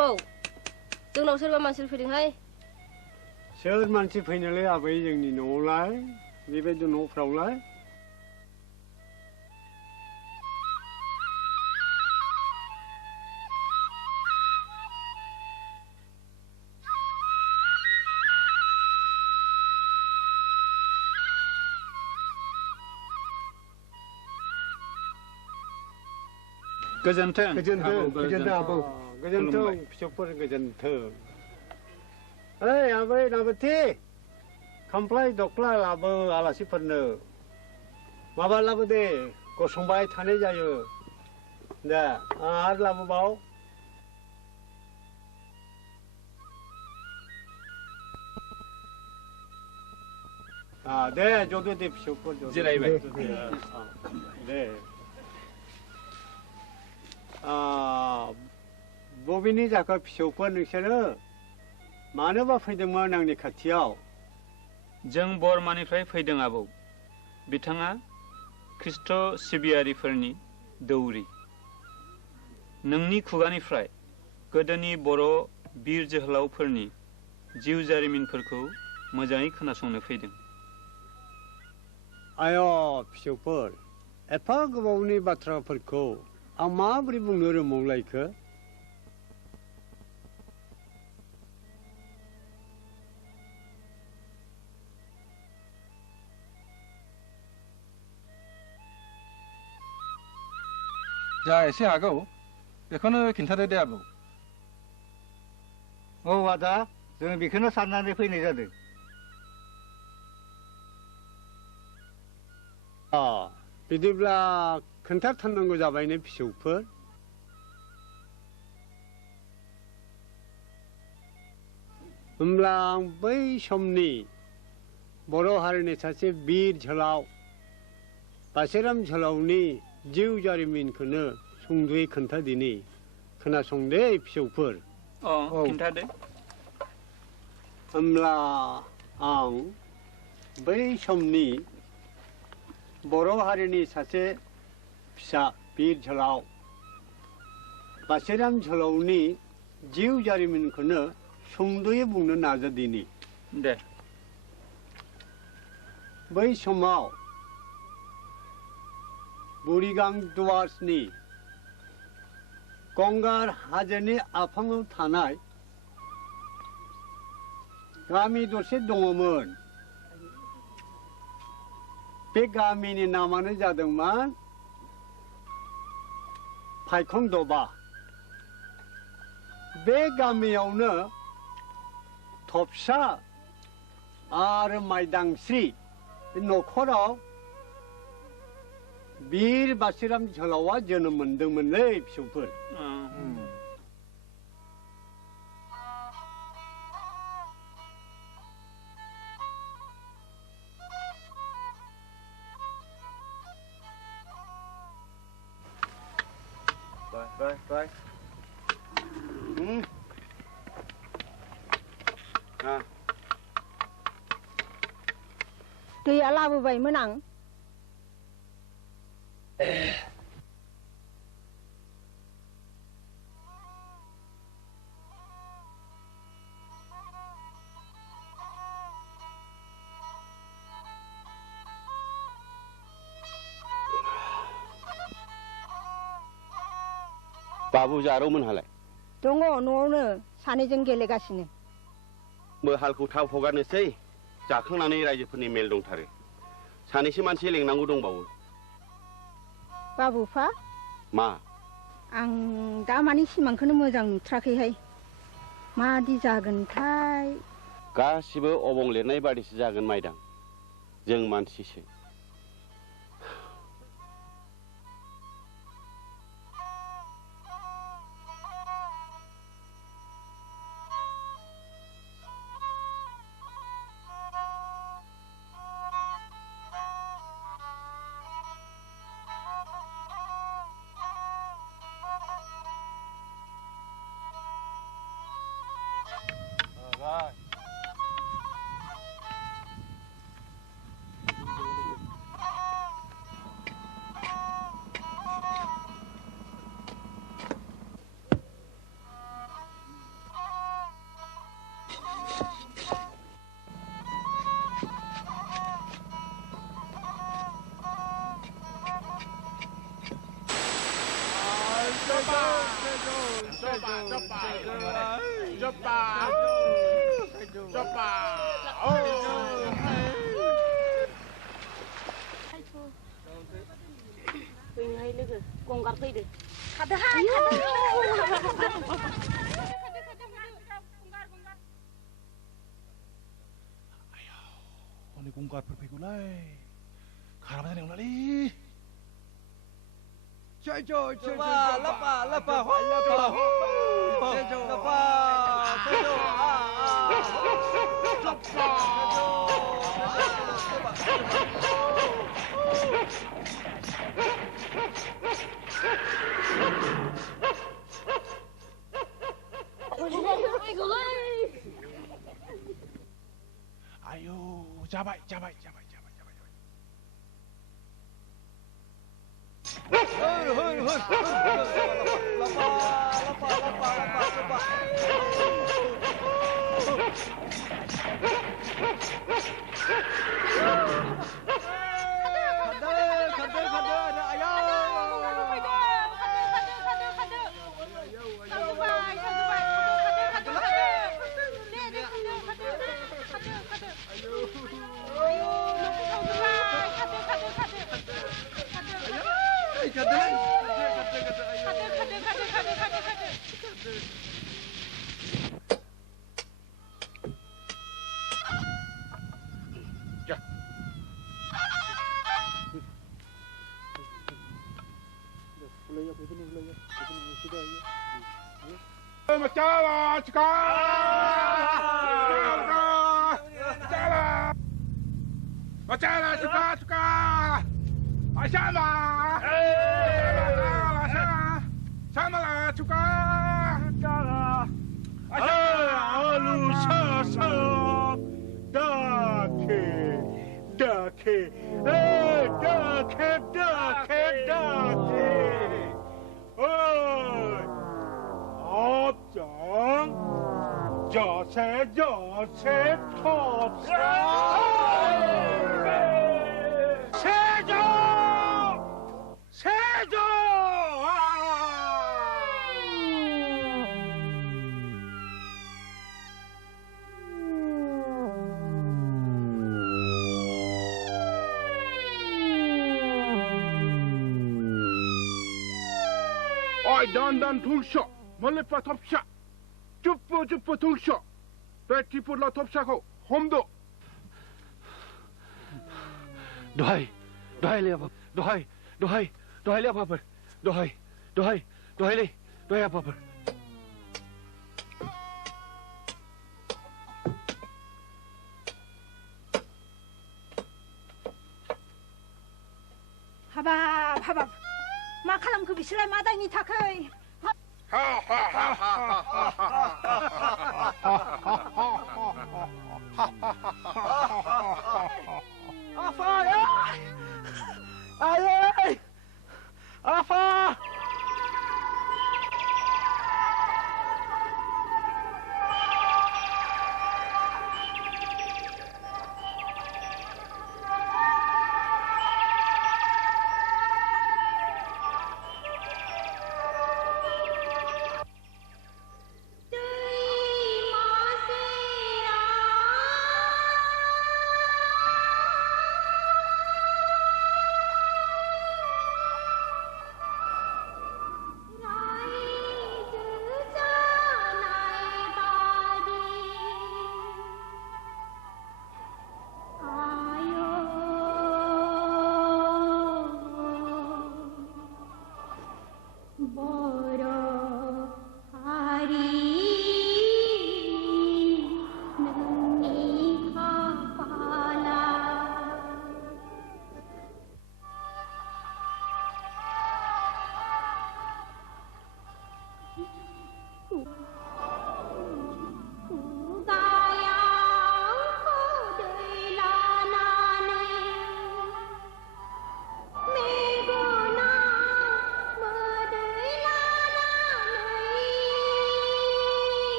आबौ जोंनाव सोरबा मानसि फैदोंहाय सोर मानसि फैनोलाय आबै जोंनि न'आवलाय बेबायदि न'फ्रावलाय गोजोन्थों आबौ गोजोन्थों फिसौफोर गोजोन्थों ओइ आबै नाबोथि खामफ्लाय दख्ला लाबो आलासिफोरनो माबा लाबो दे गसंबाय थानाय जायो दे आरो लाबोबाव दे जदो दे फिसौफोर जिरायबाय दे बबेनि जाखो फिसौफोर नोंसोरो मानोबा फैदोंमोन आंनि खाथियाव जों बरमानिफ्राय फैदों आबौ बिथाङा ख्रिस्ट' सिबियारिफोरनि दौरि नोंनि खुगानिफ्राय गोदोनि बर' बिर जोहोलावफोरनि जिउ जारिमिनफोरखौ मोजाङै खोनासंनो फैदों आय' फिसौफोर एफा गोबावनि बाथ्राफोरखौ आं माबोरै बुंनो रोंबावलायखो जा एसे हागौ बेखौनो खिन्थादो दे आबौ औ आदा जों बेखौनो साननानै फैनाय जादों बिदिब्ला खोन्थाथारनांगौ जाबायने फिसौफोर होमब्ला आं बै समनि बर' हारिनि सासे बिर जोहोलाव बासिराम जोहोलावनि जिउ जारिमिनखौनो सुंद'यै खोन्थादिनि खोनासंदे फिसौफोर खिन्थादो होमब्ला आं बै समनि बर' हारिनि सासे फिसा बिर जोहोलाव बासिराम जोहोलावनि जिउ जारिमिनखौनो सुंद'यै बुंनो नाजादिनि दे बै समाव बुरिगां दुवार्सनि गंगार हाजोनि आफाङाव थानाय गामि दरसे दङमोन बे गामिनि नामानो जादोंमोन फायखं दबा बे गामियावनो थफसा आरो माइदांस्रि न'खराव बिर बासिराम जोहोलावा जोनोम मोनदोंमोनलै फिसौफोर Rồi. दैया लाबोबायमोन आं बाबु जारौमोनहालाय दङ न'आवनो सानैजों गेलेगासिनो हालखौ थाब हगारनोसै जाखांनानै रायजोफोरनि मेल दंथारो सानैसो मानसि लेंनांगौ दंबावो बाबुफा मा आं दा मानि सिमांखौनो मोजां नुथाराखैहाय मादि जागोनथाय गासिबो अबं लिरनाय बादिसो जागोन माइदां जों मानसिसो gonggar fैदो खादोहाय हनै गंगारफोर फैगौलाय खाराबा जानाय नंलालै ayo जाबाय Dan tungsa, melepas topsa, cupu tungsa, petipurlah topsa kau, homdo. Dohai le apa? Dohai le apa? Dohai le apa? habab मा खालामखो बिसोरलाय मा दायनि थाखाय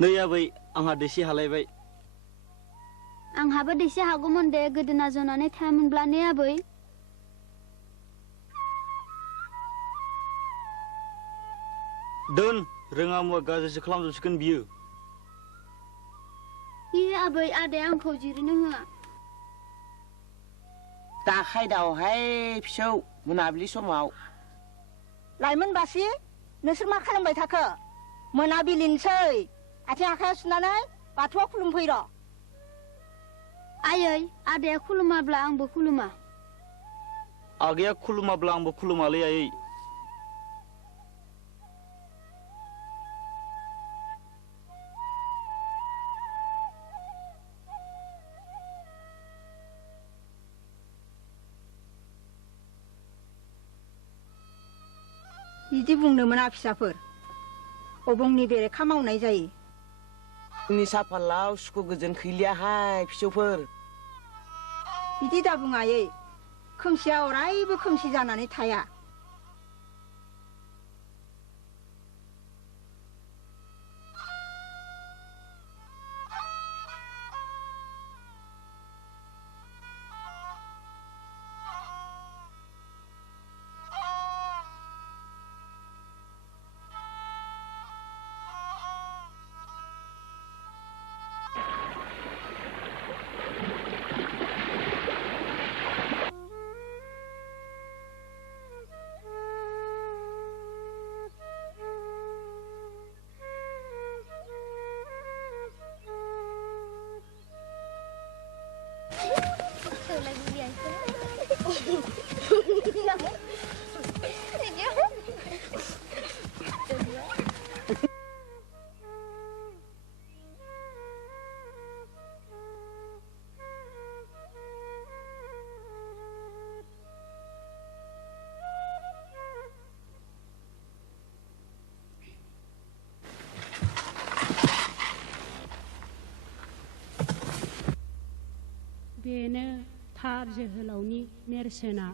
नै आबै आंहा दैसे हालायबाय आंहाबो दैसे हागौमोन दे गोदोना जनानै थायामोनब्ला ने आबै दोन रोङा मुवा गाज्रिसो खालामजोबसिगोन बियो आबै आदाया आंखौ जिरायनो होआ दाखायदावहाय फिसौ मोनाबिलि समाव लाइमोन बासि नोंसोर मा खालामबाय थाखो मोनाबिलिनोसै आथिं आखाइ सुनानै बाथौआव खुलुमफैर' आयै आदाया खुलुमाब्ला आंबो खुलुमा आगैया खुलुमाब्ला आंबो खुलुमालै आयै बिदि बुंनो मोना फिसाफोर अबंनि बेरेखा मावनाय जायो निसा फालाव सुखु गोजोन खैलियाहाय फिसौफोर बिदि दा बुं आयै खोमसिया अरायबो खोमसि जानानै थाया बेनो थार जोहोलावनि नेरसोना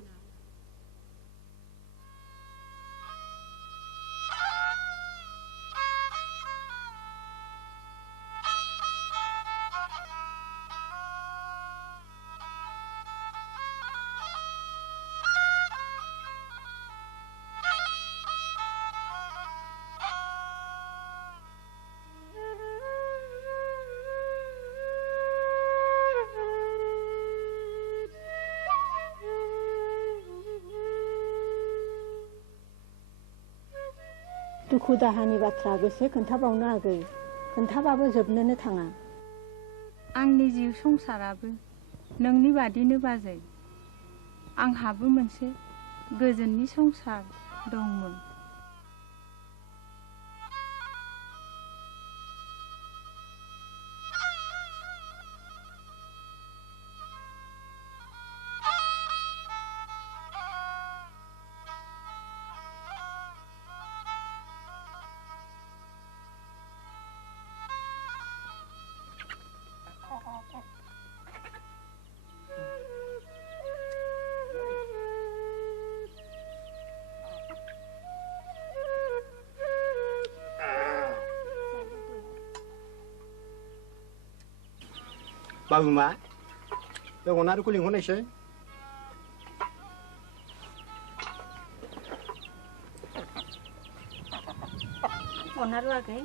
दुखु दाहानि बाथ्रा बेसे खोन्थाबावनो आगै खोन्थाबाबो जोबनोनो थाङा आंनि जिउ संसाराबो नोंनि बादिनो बाजै आंहाबो मोनसे गोजोननि संसार दंमोन बाबुमा बे अनारखौ लिंहरनायसै अनारु आगै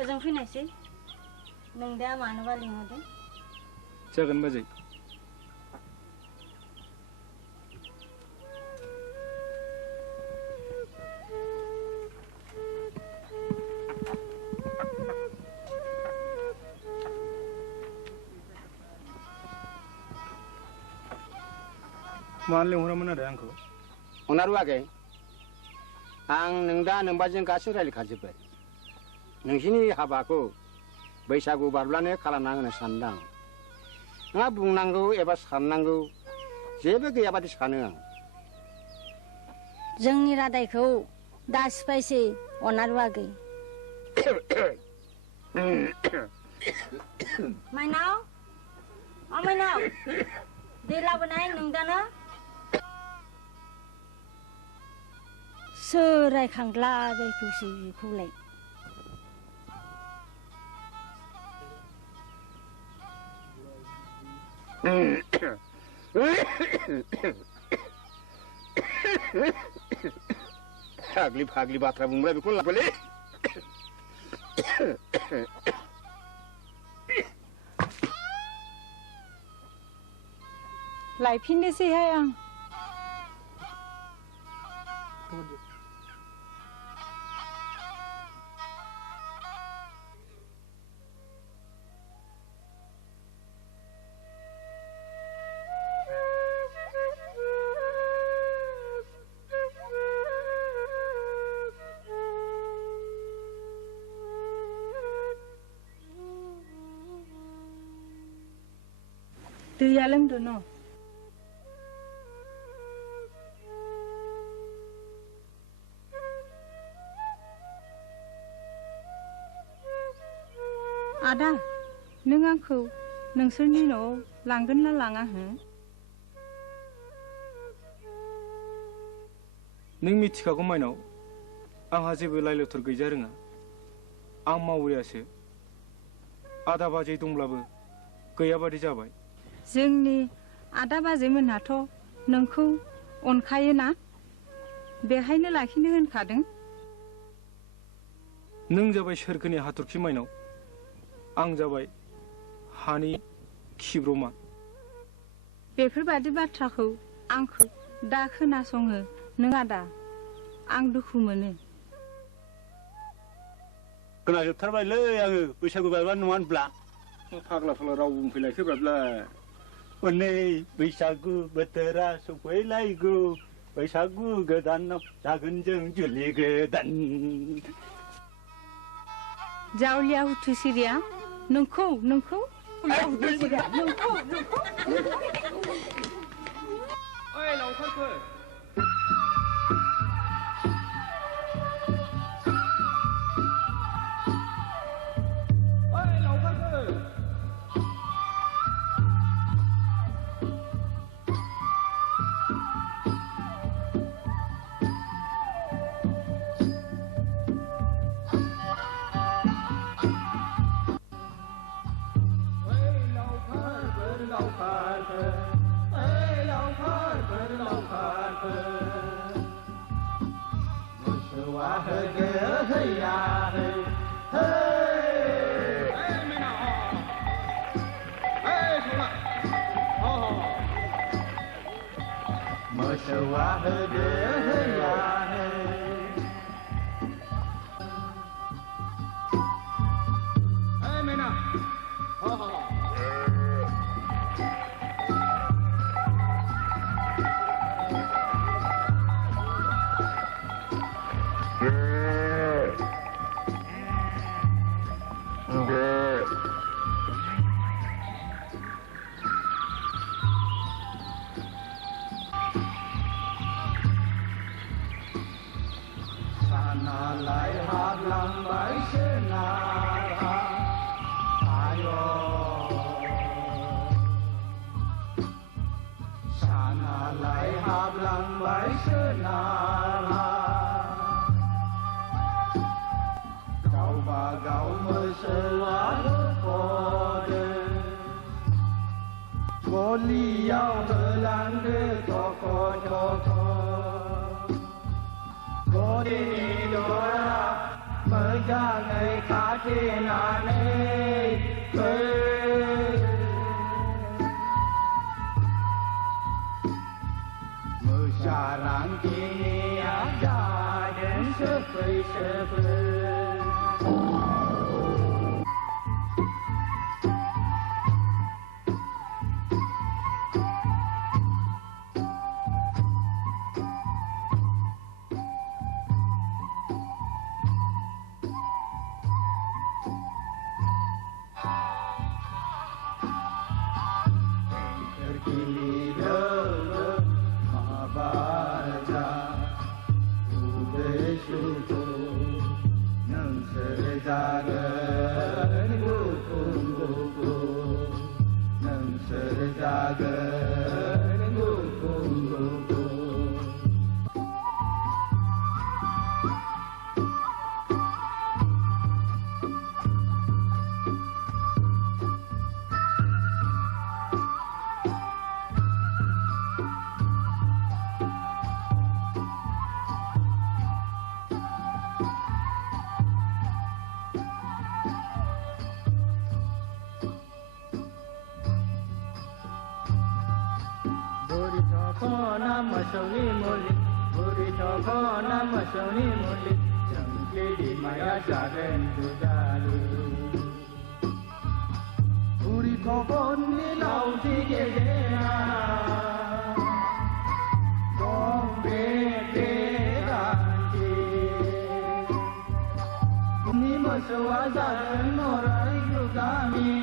ओजों फैनायसै नों दा मानोबा लिंहरदों जागोन बाजै मानो लिंहरामोन आरो आंखौ अनारु आगै आं नों दा नोंबाजों गासै रायज्लायखाजोब्बाय नोंसिनि हाबाखौ बैसागु बारब्लानो खालामना होनो सानदां नोंहा बुंनांगौ एबा साननांगौ जेबो गैयाबादि सानो आं जोंनि रादायखौ दा सिफायसै अनारु आगै माइनाव माइनाव दै लाबोनाय नोंदाना सोर रायखांला बायखौसै बेखौलाय फाग्लि फाग्लि बाथ्रा बुंबाय बेखौ लाबोलै लायफिननोसैहाय आं दैया लोंदो न आदा नों आंखौ नोंसोरनि न'आव लांगोन ना लाङा हो नों मिथिखागौ माइनाव आंहा जेबो लाइ लथर गैजा रोङा आं मावरियासो आदा बाजै दंब्लाबो गैयाबादि जाबाय जोंनि आदा बाजैमोनहाथ' नोंखौ अनखायोना बेहायनो लाखिनो होनखादों नों जाबाय सोरगोनि हाथरखि माइनाव आं जाबाय हानि खिब्रमा बेफोरबादि बाथ्राखौ आंखौ दा खोनासङो नों आदा आं दुखु मोनो खोनाजोबथारबायलै आङो बैसागु बायबा नङा होनब्ला फाग्ला फाग्ला राव बुंफैलायखोब्ला हनै बैसागु बोथोरा सफैलायगौ बैसागु गोदानाव जागोन जों जुलि गोदान जावलिया हुथुसिरिया नोंखौ नोंखौ नोंखौ ओइ लावखारफोर थखना मोसौनि मुलि बुरि थखना मोसौनि मुलि जोंनि बिमाया जागोन दुदालि बुरि थखननि लावथि गेजेरा दं बे गान्थि नि मोसौआ जागोन अराय दुगामि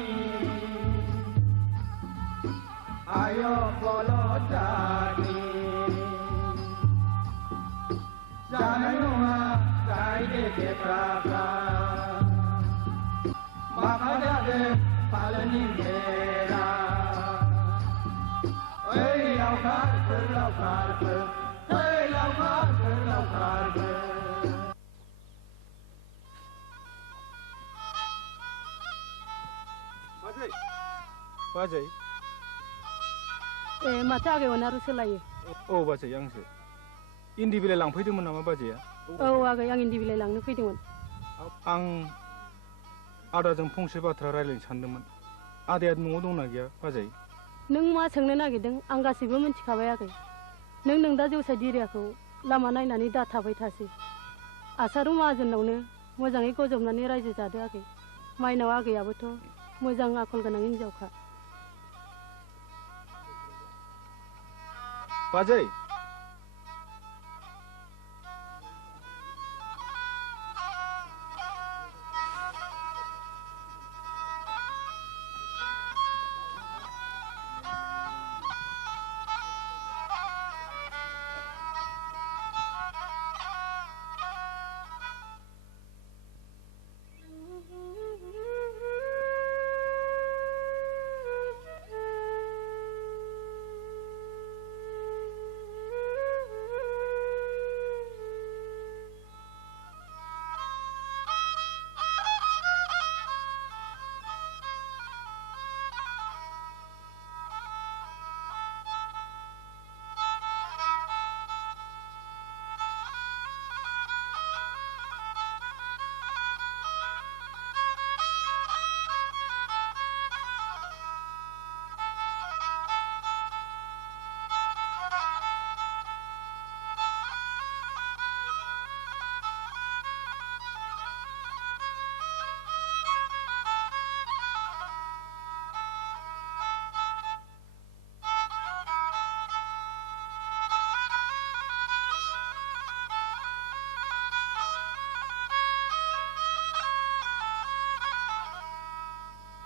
आयो बलदानि जानाय नङा गायदेफ्राफ्रा माखा जादों फालोनि बेरा ओइ लावखारफोर लावखारफोर ओइ लावखारफोर लावखारफोर बाजै ए माथो आगै अनारु सोलायो औ बाजै आंसो इन्दि बिलाइ लांफैदोंमोन नामा बाजैया औ आगै आं इन्दि बिलाइ लांनो फैदोंमोन आं आदाजों फंसे बाथ्रा रायज्लायनो सानदोंमोन आदाया न'आव दंना गैया बाजै नों मा सोंनो नागिरदों आं गासैबो मिन्थिखाबाय आगै नों दा जौसाय दिरियाखौ लामा नायनानै दा थाबाय थासै आसारु माहाजोनावनो मोजाङै गजबनानै रायजो जादो आगै माइनाव आगैयाबोथ' मोजां आखल गोनां हिनजावखा बाजै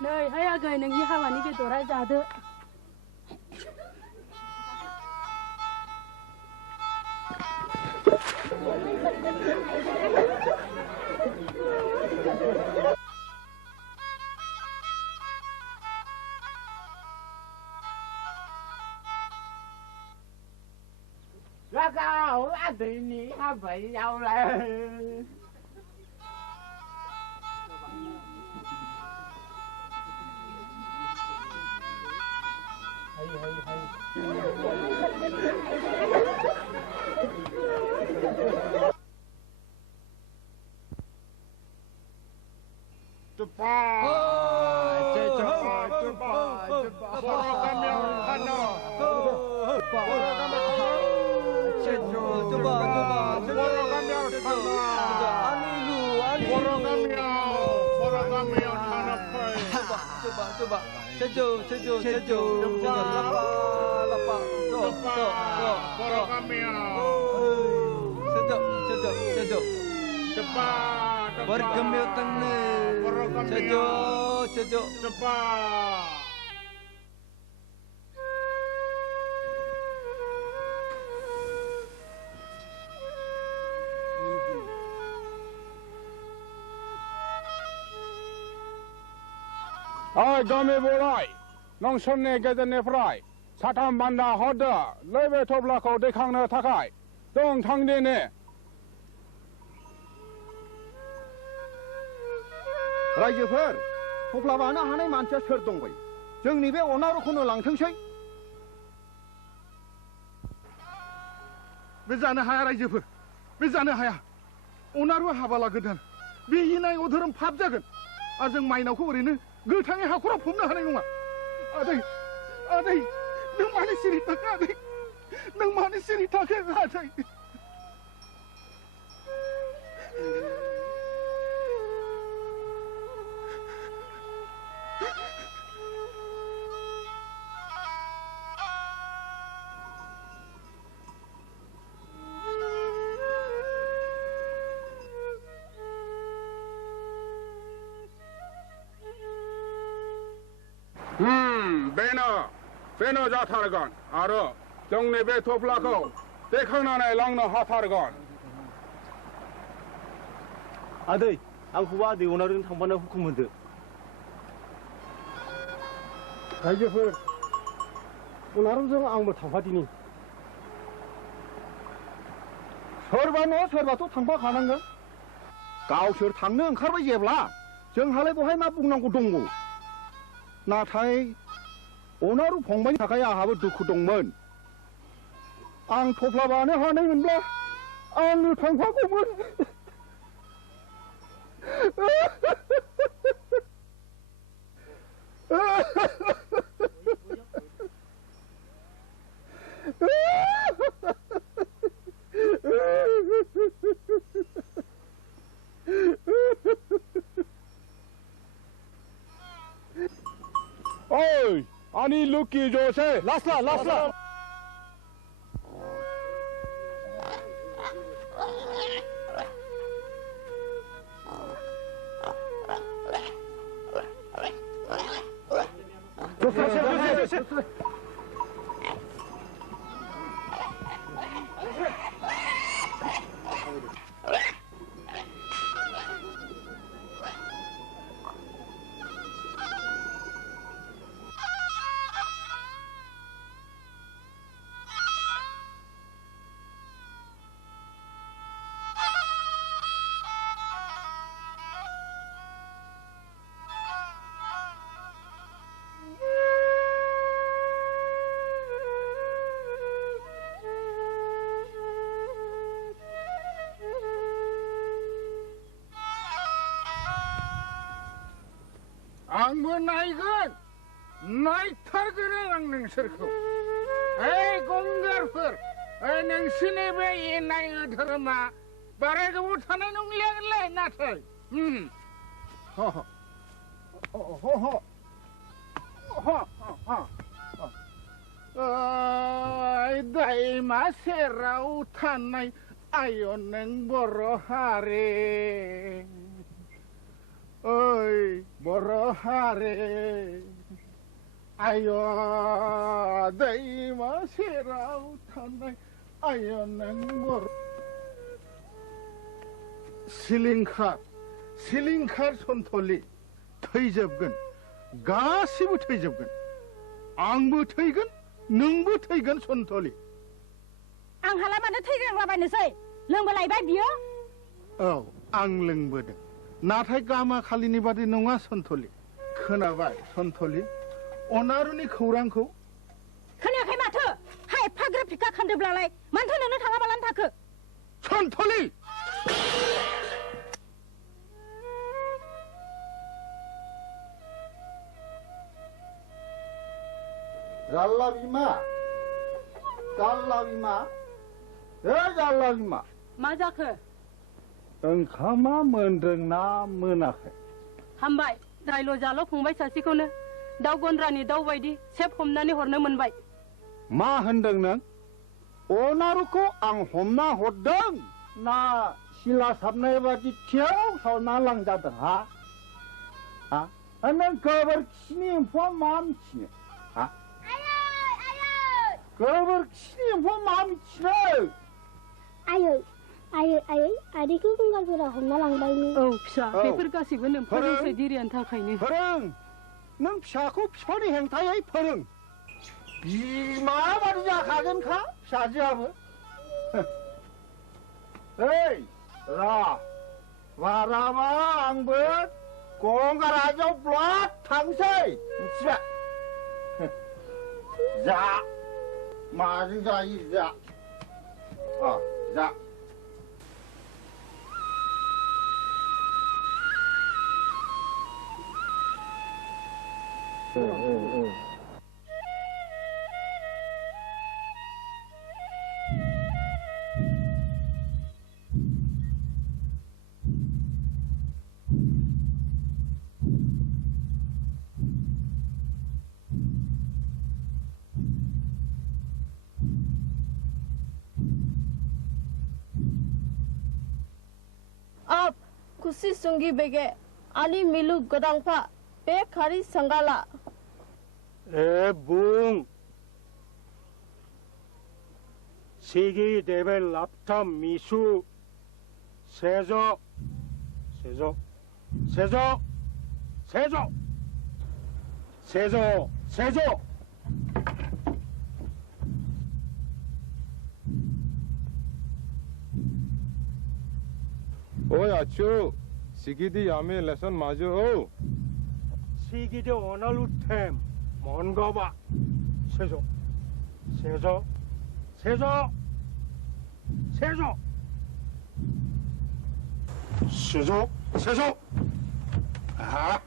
नै हाय आगै नोंनि हाबानि बेदरा जादो Ragao adini habayao lai गामि बराय नोंसोरनि गेजेरनिफ्राय साथाम बान्दा हरदो नैबे थफ्लाखौ दैखांनो थाखाय जों थांदिनि रायजोफोर थफ्ला बानो हानाय मानसिया सोर दंबाय जोंनि बे अनारुखौनो लांथोंसै बे जानो हाया रायजोफोर बे जानो हाया अनारु हाबा लागोदान बे इनाय अधोरोम फाब जागोन आरो जों माइनावखौ ओरैनो गोथाङै हाखराव फबनो हानाय नङा आदै आदै नों मानो सिरि थाखो आदै नों मानो सिरि थाखो आदै बेनो जाथारगोन आरो जोंनि बे थफ्लाखौ दैखांनानै लांनो हाथारगोन आदै आंखौबो आदै अनारजों थांफानो हुकुम होदो रायजोफोर अनारजों आंबो थांफादिनि सोरबा न' सोरबाथ' थांफाखानांगोन गावसोर थांनो ओंखारबाय जेब्ला जोंहालाय बहाय मा बुंनांगौ दंगौ नाथाय अनारु फंबायनि थाखाय आंहाबो दुखु दंमोन आं थफ्ला बानो हानायमोनब्ला आंनो थांफागौमोन Oi, ani lucky Jose. Lasla. Jose. आंबो नायगोन नायथारगोन आं नोंसोरखौ ओइ गंगारफोर ओइ नोंसिनि बे इनाय धोरोमा बारा गोबाव थानाय नंलियागोनलै नाथाय दैमा सेराव थानाय आय नों बर' हारि ओइ बर' हारि आय दैमा सेराव थानाय आय नों बर' सिलिंखार सन्थलि थैजोबगोन गासिबो थैजोबगोन आंबो थैगोन नोंबो थैगोन सन्थलि आंहालाय मानो थैग्रांलाबायनोसै लोंबोलायबाय बियो औ आं लोंबोदों नाथाय गामा खालिनि बादि नङा सन्थलि खोनाबाय सन्थलि अनारुनि खौरांखौ खोनायाखै माथो हाय एफाग्राब फिखा खोन्दोब्लालाय मानोथो नोंनो थाङाबालानो थाखो सन्थलि जाल्ला बिमा मा जाखो ओंखामा मोनदोंना मोनाखै हामबाय रायल' जाल' फंबाय सासेखौनो दाउ गन्द्रानि दाउ बायदि सेब हमनानै हरनो मोनबाय मा होनदों नों अनारुखौ आं हमना हरदों ना सिला साबनाय बादि थियाव सावना लांजादों हा नों गोबोरखिनि एम्फौआ मा मिथिनो हा गोबोरखिनि एम्फौआ मा मिथिनो आयै आदैखौ गंगारफोरा हमना लांबायनो औ फिसा बेफोर गासैबो नोंफोरनिफ्राय दिरियानि थाखायनो फोरों नों फिसाखौ बिफानि हेंथायै फोरों बिमा बादि जाखागोनखा फिसाजोआबो ओइ बाराबा आंबो गंगार राजायाव ब्लद थांसै मिथिबाय जा माजों जायो जा खुशी संगी बेगे आनी मिलु गदांफा बे खारी संगाला ए बुं 시기 대벨 랍탐 미수 세조 세조 세조 세조 세조 세조 오이 아추 시기디 야메 레슨 마저 시기디 오날루템 뭔가봐 세조 세조 세조 세조 세조 세조 아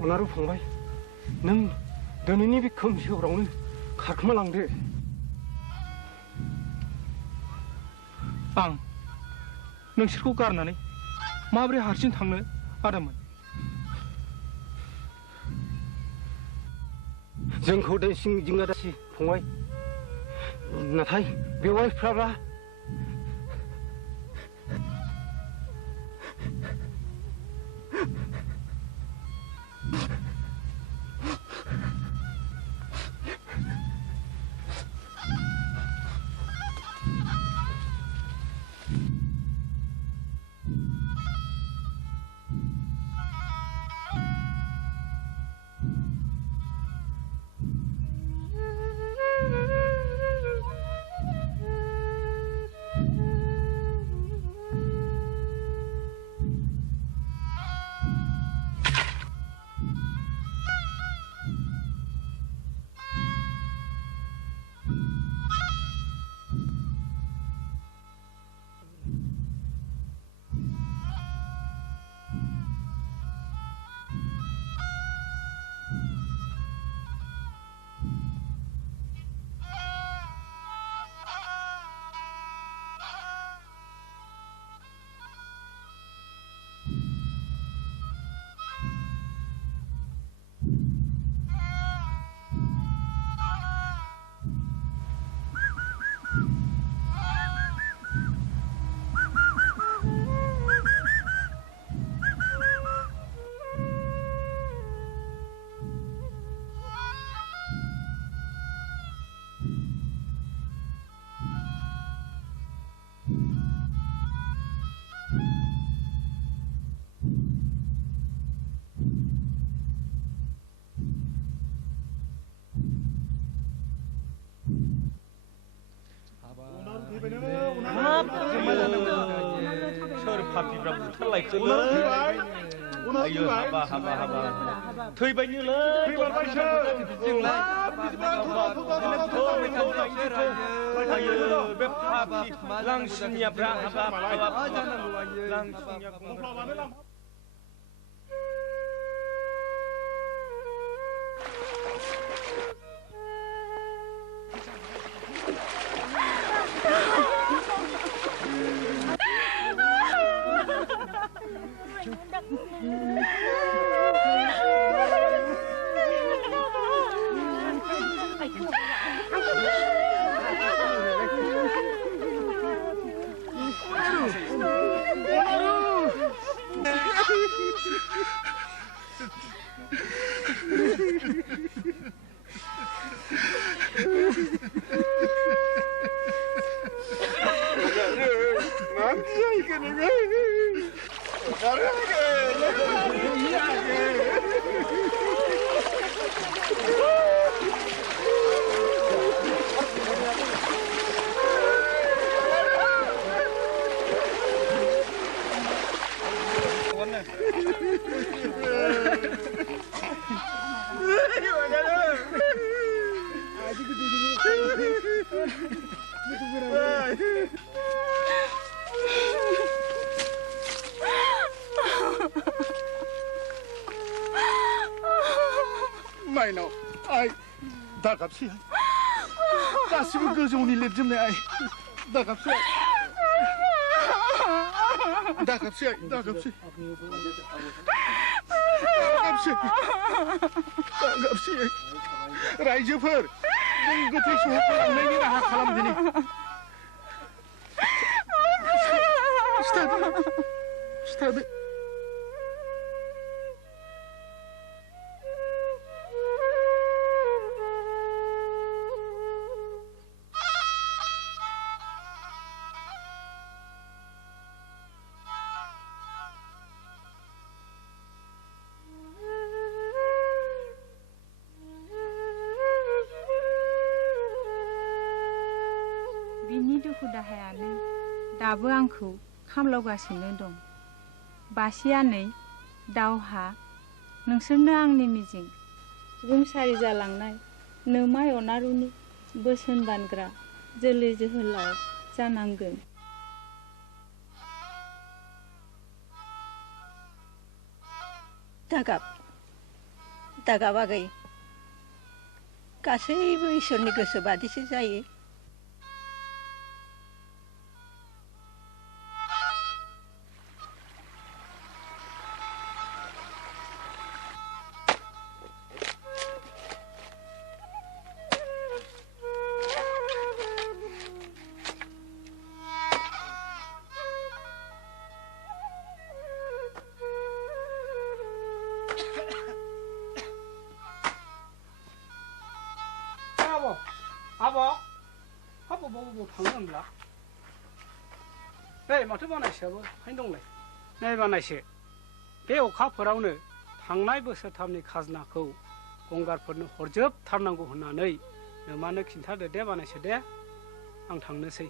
오나루 फंबाय नों दिनैनि बे खोमसि हरावनो खारखोमा लांदो आं नोंसोरखौ गारनानै माबोरै हारसिं थांनो आदामोन जोंखौ दैसिं जिंगादासि फंबाय नाथाय बेवाइफ्राबा सोर पापिफ्रा बुथारलायखोलै आयो हाबा हाबा हाबा थैबायनोलै आयो बे पापि लांसिनियाफ्रा हाबाब लांसिनिया माइनाव आइ दागाबसै गासिबो गोजौनि लिरजोबनाय आइ दागाबसै दागाबसै आइ दागाबसै रायजोफोर जों गोथै सहखौ लांनायनि राहा खालामदिनि खिथादो बिनि दुखु दाहायानो दाबो आंखौ खामलावगासिनो दं बासिया नै दावहा नोंसोरनो आंनि मिजिं रुंसारि जालांनाय नोमाय अनारुनि बोसोन बानग्रा जोलै जोहोलाव जानांगोन दागाब आगै गासैबो इसोरनि गोसो बादिसो जायो माथो बानायसेयाबो हाइन दंलाय नै बानायसे बे अखाफोरावनो थांनाय बोसोरथामनि खाजोनाखौ गंगारफोरनो हरजोबथारनांगौ होननानै नोमानो खिन्थादो दे बानायसे दे आं थांनोसै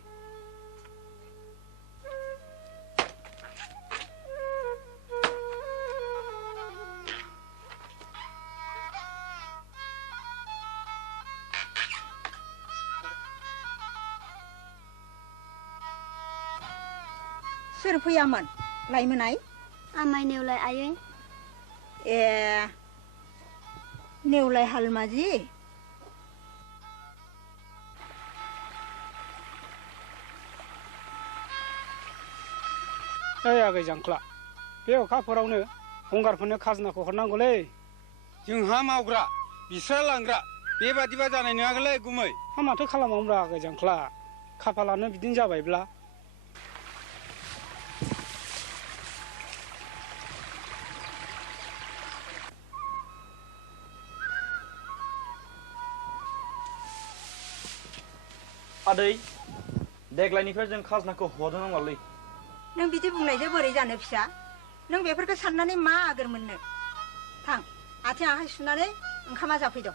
सोर फैयामोन लायमोनाय आमाय नेवलाय आयै ए नेवलाय हालमाजि ओइ आगै जांख्ला बे अखाफोरावनो गंगारफोरनो खाजोनाखौ हरनांगौलै जोंहा मावग्रा बिस्रा लांग्रा बेबादिबा जानाय नङागोनलै गुमै हा माथो खालामबावनोब्रा आगै जांख्ला खाफालानो बिदिनो जाबायब्ला आदै देग्लायनिफ्राय जों खाजोनाखौ हरनो नांलालै नों बिदि बुंनायजों बोरै जानो फिसा नों बेफोरखौ साननानै मा आगोर मोननो थां आथिं आखाइ सुनानै ओंखामा जाफैदो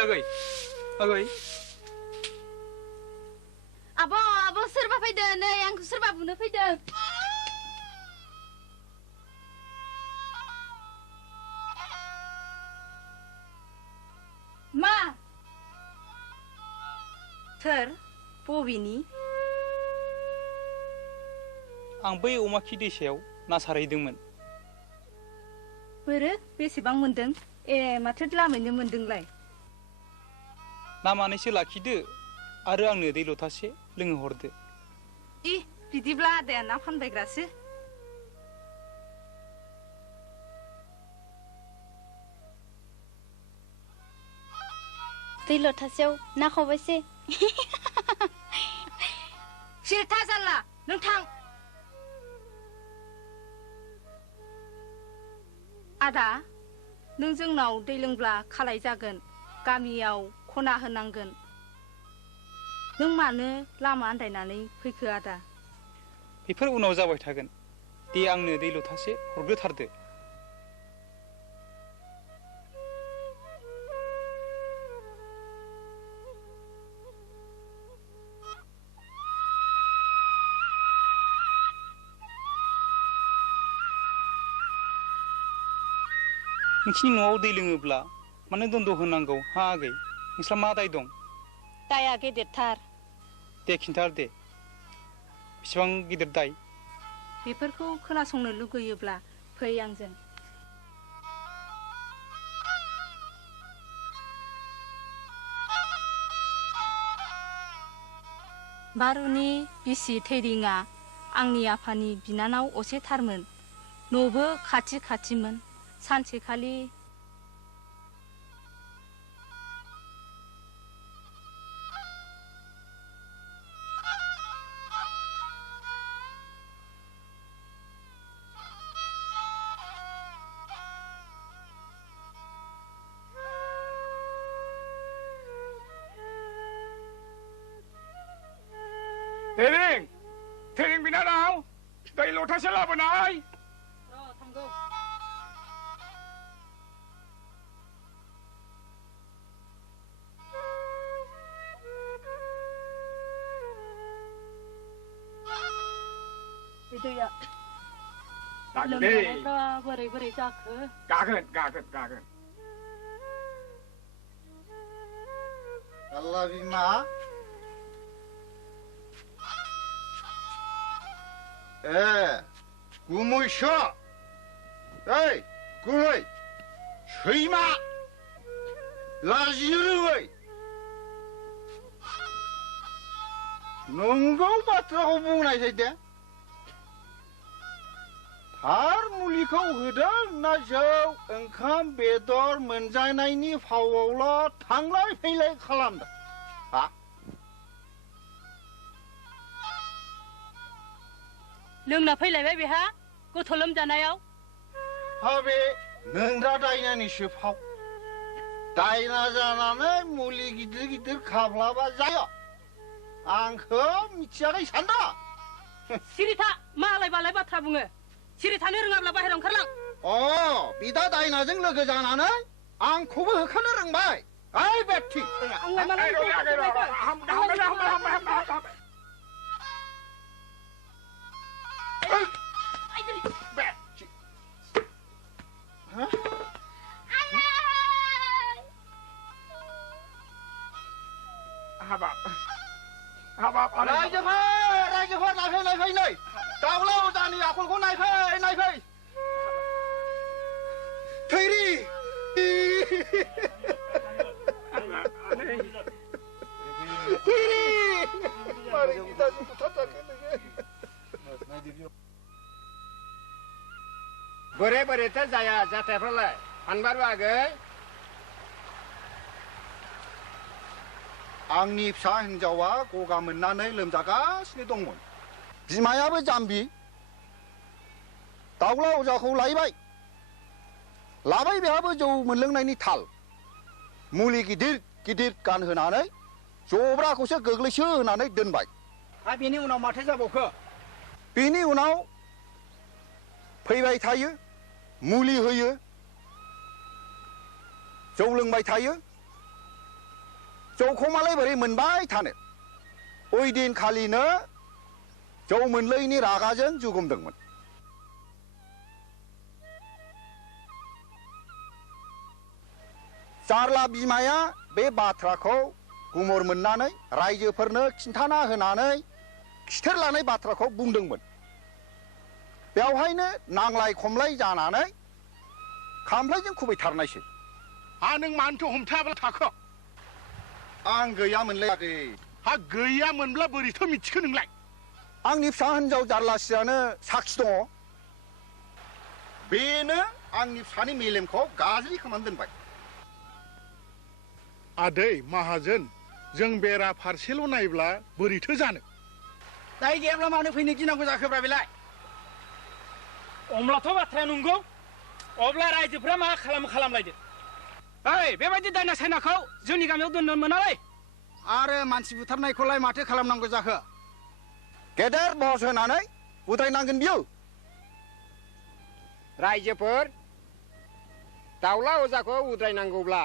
आगै आगै आब' सोरबा फैदों नै आंखौ सोरबा बुनो फैदों मा सोर बबेनि आं बै अमा खि दैसायाव ना सारहैदोंमोन बोरो बेसेबां मोनदों ए माथो लामैनो मोनदोंलाय ना मानैसो लाखिदो आरो आंनो दै लथासे लोंहोहरदो बिदिब्ला आदाया ना फानबायग्रासो दै लथासेयाव ना खबाइसे सिरथा जारला नों थां आदा नों जोंनाव दै लोंब्ला खालाय जागोन गामियाव खना होनांगोन नों मानो लामा आन्दायनानै फैखो आदा? बेफोर उनाव जाबाय थागोन। दे आंनो दै लथासे हरग्रोथारदो। नोंसिनि न'आव दै लोङोब्ला मानो दन्द' होनांगौ हा आगै? नोंस्रा मा दाय दं? दाया गेदेरथार। दे खिन्थार दे, बेसेबां गिदिर दाय? बेफोरखौ खोनासंनो लुगैयोब्ला फै आंजों। बारुनि बिसि थैरिङा आंनि आफानि बिनानाव असेथारमोन। न'बो खाथि खाथिमोन। सानसेखालि थेरिं बिनानाव दै लथासे लाबोनाय। थांगौ। दैया लोमजानायफ्रा बोरै बोरै जाखो? गागोन। Allah बिमा गुमैसो गुमै सैमा लाजिनो रोङै नंगौ बाथ्राखौ बुंनायसै दे थार मुलिखौ होदों ना जौ ओंखाम बेदर मोनजानायनि फावआवल' थांलाय फैलाय खालामदों हा? लोंना फैलायबाय बेहा गथ' लोमजानायाव। हाबे नोंदा दायनानिसो फाव दायना जानानै मुलि गिदिर गिदिर खाब्लाबा जायो आंखौ मिथियाखै सानदा? सिरि था मालाय बालाय बाथ्रा बुङो। सिरि थानो रोङाब्ला बाहेरायाव ओंखारलां। बिदा दायनाजों लोगो जानानै आंखौबो होखानो रोंबाय। ओइ बेथि रायजोफोर नायफै नै दाउला अजानि आखलखौ नायफै थैरि मारै गिदाजों बुथारजाखो नोङो? बोरै जाया जाथायफ्रालाय फानबारु आगै? आंनि फिसा हिन्जावा गगा मोननानै लोमजागासिनो दंमोन। बिमायाबो जाम्बि दाउला अजाखौ लाबाय बेहाबो जौ मोनलोंनायनि थाल मुलि गिदिर गिदिर गानहोनानै जब्राखौसो गोग्लैसो होनानै दोनबाय। बेनि उनाव माथो जाबावखो? बेनि उनाव फैबाय थायो मुलि होयो जौ लोंबाय थायो जौखौ मालाय बोरै मोनबाय थानो ओइ दिनखालिनो जौ मोनलोयैनि रागाजों जुगुमदोंमोन। जारला बिमाया बे बाथ्राखौ गुमुर मोननानै रायजोफोरनो खिन्थाना होनानै खिथेर लानाय बाथ्राखौ बुंदोंमोन। बेवहायनो नांलाय खमलाय जानानै खामफ्लायजों खुबैथारनायसै। नों मानोथो हमथायाब्ला थाखो? आं गैयामोनलै आगै। गैयामोनब्ला बोरैथो मिथिखो नोंलाय? आंनि फिसा हिन्जाव जारलासियानो साखि दङ। बेनो आंनि फिसानि मेलेमखौ गाज्रि खालामनानै दोनबाय। आदै माहाजोन जों बेरा फारसेल' नायब्ला बोरैथो जानो? दाय गैयाब्ला मानो फैनो गिनांगौ जाखोब्रा बेलाय? अमलाथ' बाथ्राया नंगौ। अब्ला रायजोफ्रा मा खालामलायदो? बेबायदि दायना सायनाखौ जोंनि गामियाव दोननो मोनालै। आरो मानसि बुथारनायखौलाय माथो खालामनांगौ जाखो गेदेर बहस होनानै उद्रायनांगोन बियो रायजोफोर दाउला अजाखौ उद्रायनांगौब्ला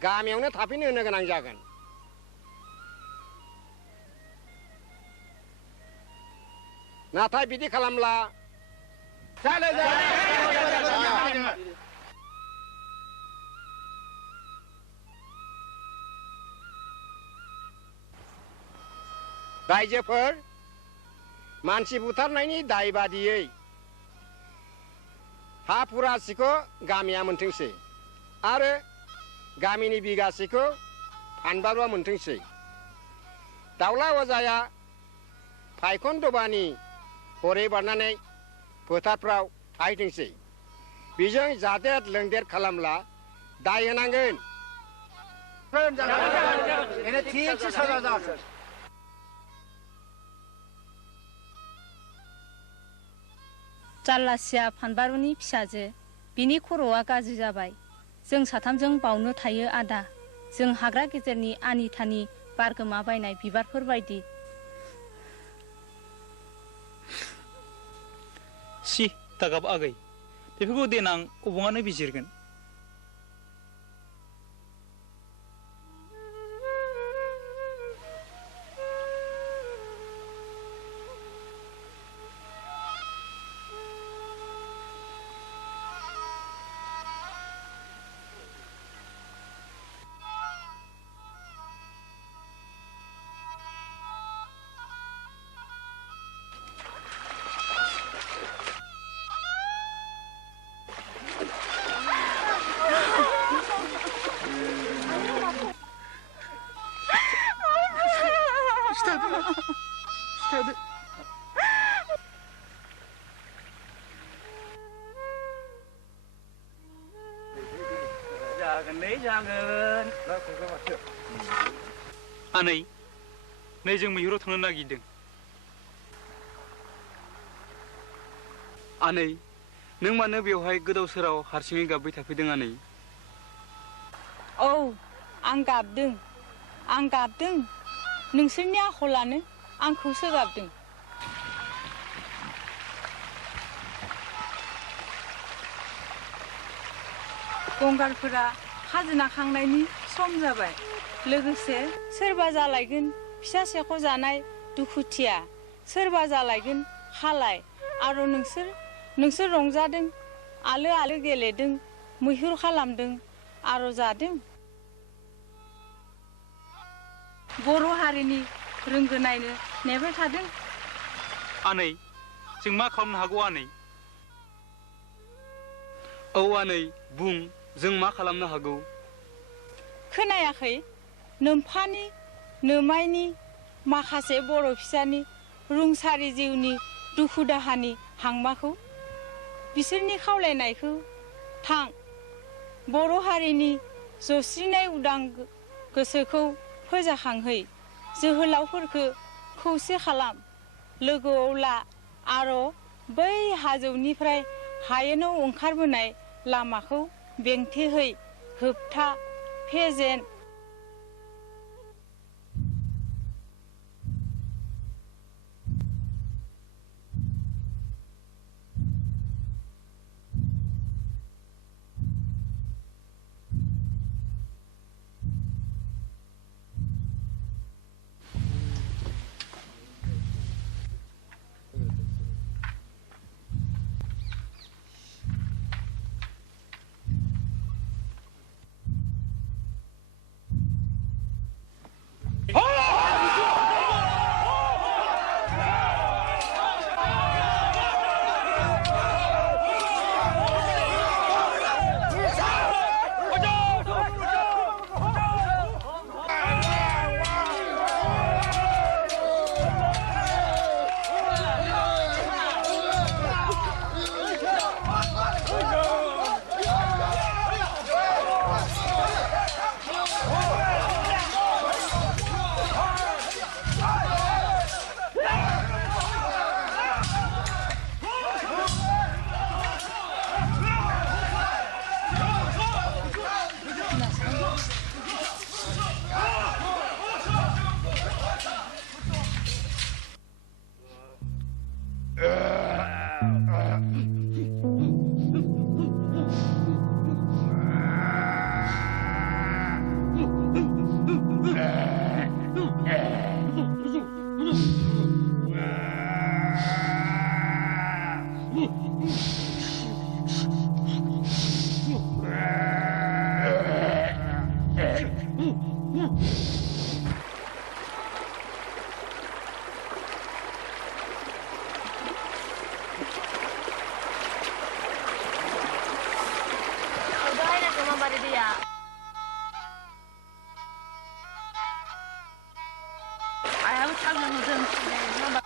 गामियावनो थाफैनो होनो गोनां जागोन नाथाय बिदि खालामब्ला रायजोफोर मानसि बुथारनायनि दाय बादियै हा फुरासेखौ गामिया मोनथोंसै आरो गामिनि बिगासेखौ फानबारुआ मोनथोंसै दाउला अजाया फायखन दबानि हरै बारनानै फोथारफ्राव थाहैथोंसै बेजों जादेर लोंदेर खालामब्ला दाय होनांगोन थिगसे साजा जागोन जाल्लासिया फानबारुनि फिसाजो बिनि खर'आ गाज्रि जाबाय जों साथामजों बावनो थायो आदा जों हाग्रा गेजेरनि आनिथानि बारगोमा बायनाय बिबारफोर बायदि सि दागाब आगै बेफोरखौ देनां अबङानो बिजिरगोन आनै नै जों मैहुराव थांनो नागिरदों आनै नों मानो बेवहाय गोदाव सोराव हारसिङै गाबबाय थाफैदों आनै औ आं गाबदों नोंसोरनि आखलानो आंखौसो गाबदों गंगारफोरा खाजोना खांनायनि सम जाबाय लोगोसे सोरबा जालायगोन फिसा सेख' जानाय दुखुथिया सोरबा जालायगोन खालाय आरो नोंसोर रंजादों आलो आलो गेलेदों मैहुर खालामदों आरो जादों बर' हारिनि रोंगोनायनो नेबाय थादों आनै जों मा खालामनो हागौ आनै औ आनै बुं जों मा खालामनो हागौ खोनायाखै नोम्फानि नोमाइनि माखासे बर' फिसानि रुंसारि जिउनि दुखु दाहानि हांमाखौ बिसोरनि खावलायनायखौ थां बर' हारिनि जस्रिनाय उदां गोसोखौ फोजाखांहै जोहोलावफोरखौ खौसे खालाम लोगोआव ला आरो बै हाजोनिफ्राय हायेनाव ओंखारबोनाय लामाखौ बेंथेहै होबथा फेजेन 아유 참는 좀.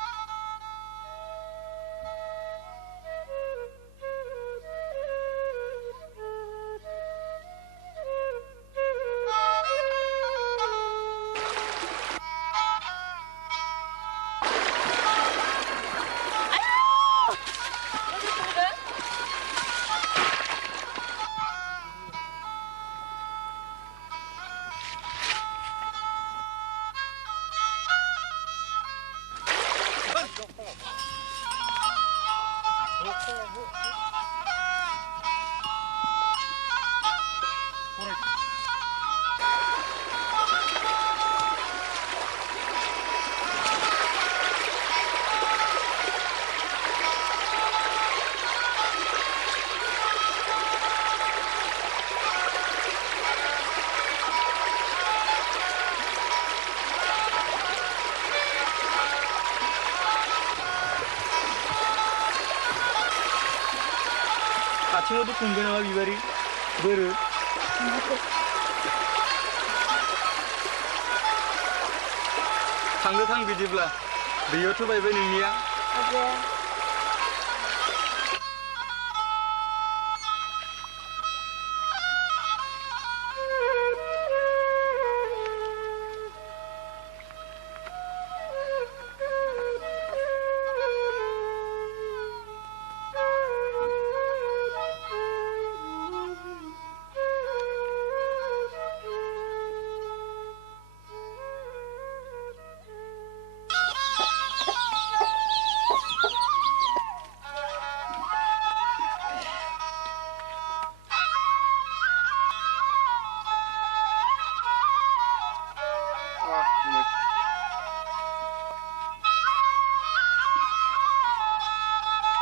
아침에도 공개나가 위발이 뭐를 थांनो बिदिब्ला दैयावथ' बायबाय नोंनिया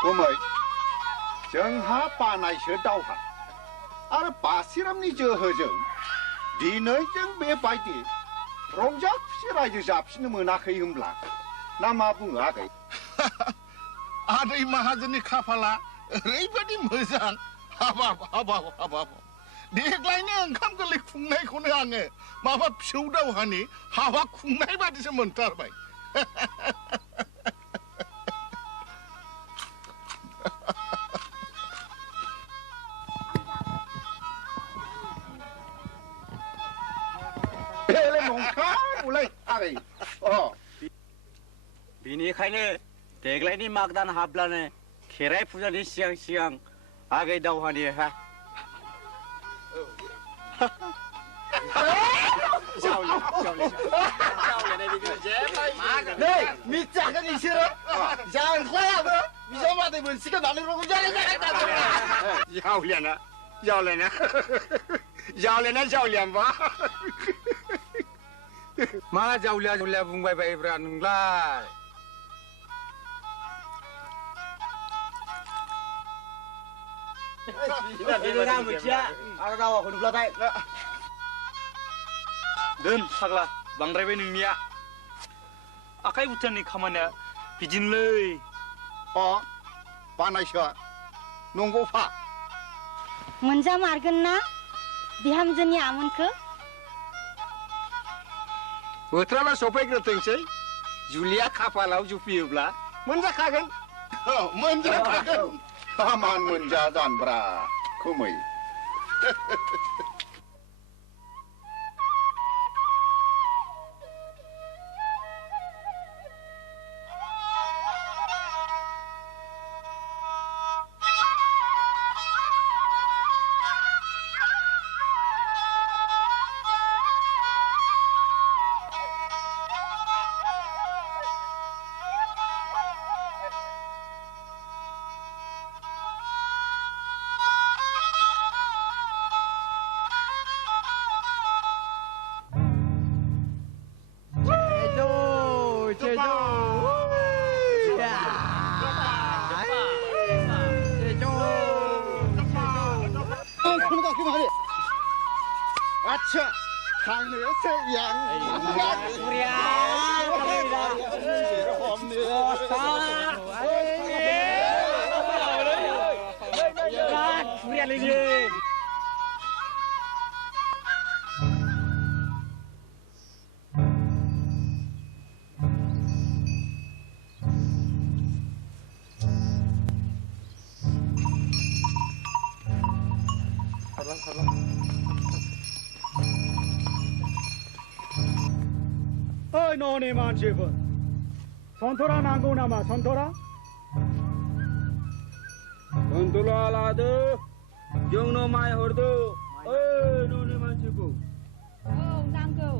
गुमै जोंहा बानायसो दावहा आरो बासिरामनि जोहोजों दिनै जों बेबायदि रंजा खुसि रायजो जाफिननो मोनाखै होनब्ला ना मा बुङो आगै आदै माहाजोननि खाफाला ओरैबायदि मोजां हाबाब हाबाब हाबाब देग्लायनि ओंखाम गोरलै खुंनायखौनो आङो माबा फिसौ दावहानि हाबा खुंनाय बादिसो मोनथारबाय बिनिखायनो देग्लायनि माग दान हाबब्लानो खेराइ फुजानि सिगां सिगां आगै दावहानि हा नै मिथियाखै नोंसोरो जांख्लायाबो बिजामादै मोनसेखौ दानो रंग जावलियाना जावलियाना जावलियाना जावलियानबा मा जावलिया जावलिया बुंबाय बायब्रा नोंलाय दोन फाग्ला बांद्रायबाय नोंनिया आखाइ बुथारनि खामानिया बिदिनोलै बानायसो नंगौ फा मोनजामारगोन ना बिहामजोनि आमोनखौ बोथोराबा सफैग्रोथोंसै जुलिया खाफालाव जुफियोब्ला मोनजाखागोन मोनजाखागोन हामान मोनजा जानब्रा खुमै 아차 강릉에서 ओइ न'नि मानसिफोर सन्थरा नांगौ नामा सन्थरा सन्थरा लादो जोंनो माइ हरदो ओइ न'नि मानसिफोर औ नांगौ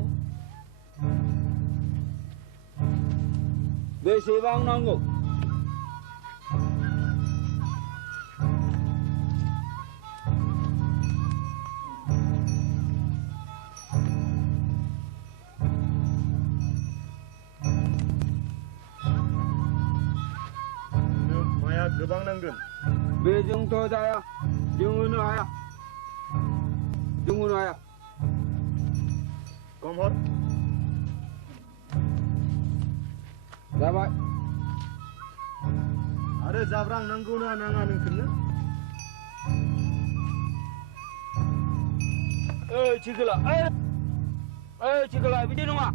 बेसेबां नांगौ माया गोबां नांगोन बेजोंथ' जाया जों होनो हाया खम हर जाबाय आरो जाब्रां नांगौना नाङा नोंसोरनो ओइ चिकोला बिदि नङा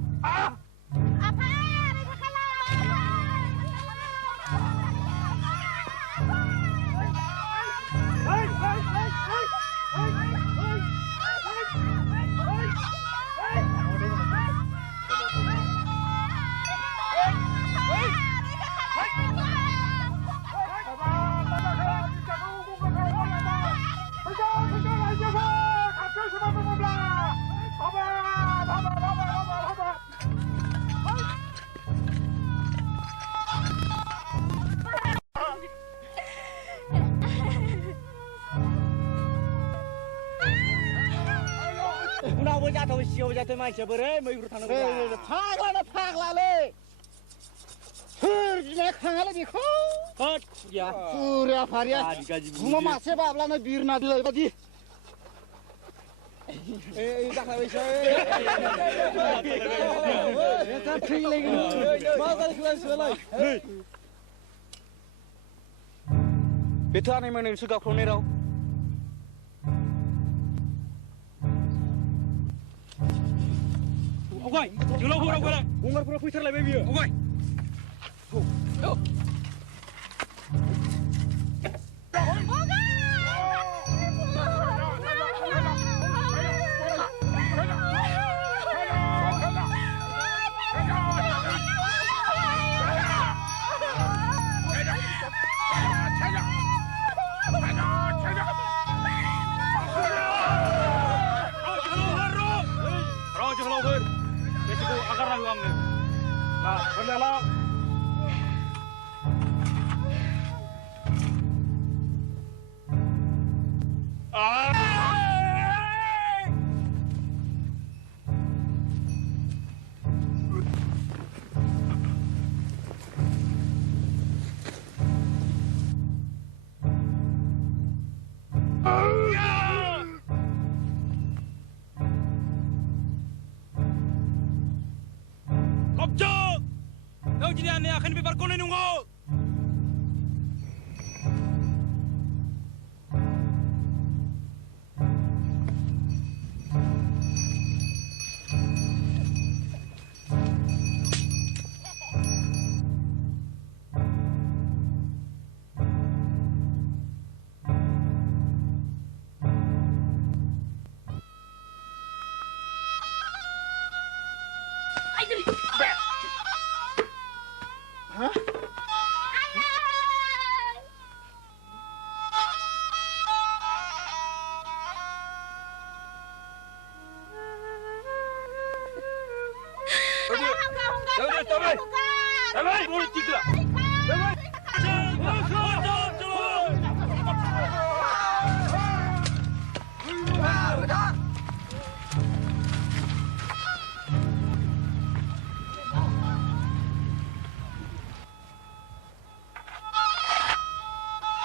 उनावबो जाथाव सिगाङाव जाथाव मानसिया बोरै मैहुर थांनांगौ फाग्लालै सोर गिनाय खाङालै बेखौ फुरिया फारिया गुमा मासे बाब्लानो बिरना बिलाइ बादि बेथ' आंनि मोन नोंसोर गावख्रावनाय राव आवगाय जोलावफोर आवगाय गंगारफोरा फैथारलायबाय बियो आवगाय जोहोलावफोर बेसेखौ आगारनांगौ आंनो बोरलाला Kau jadi aneh akan bebar kau nunggu.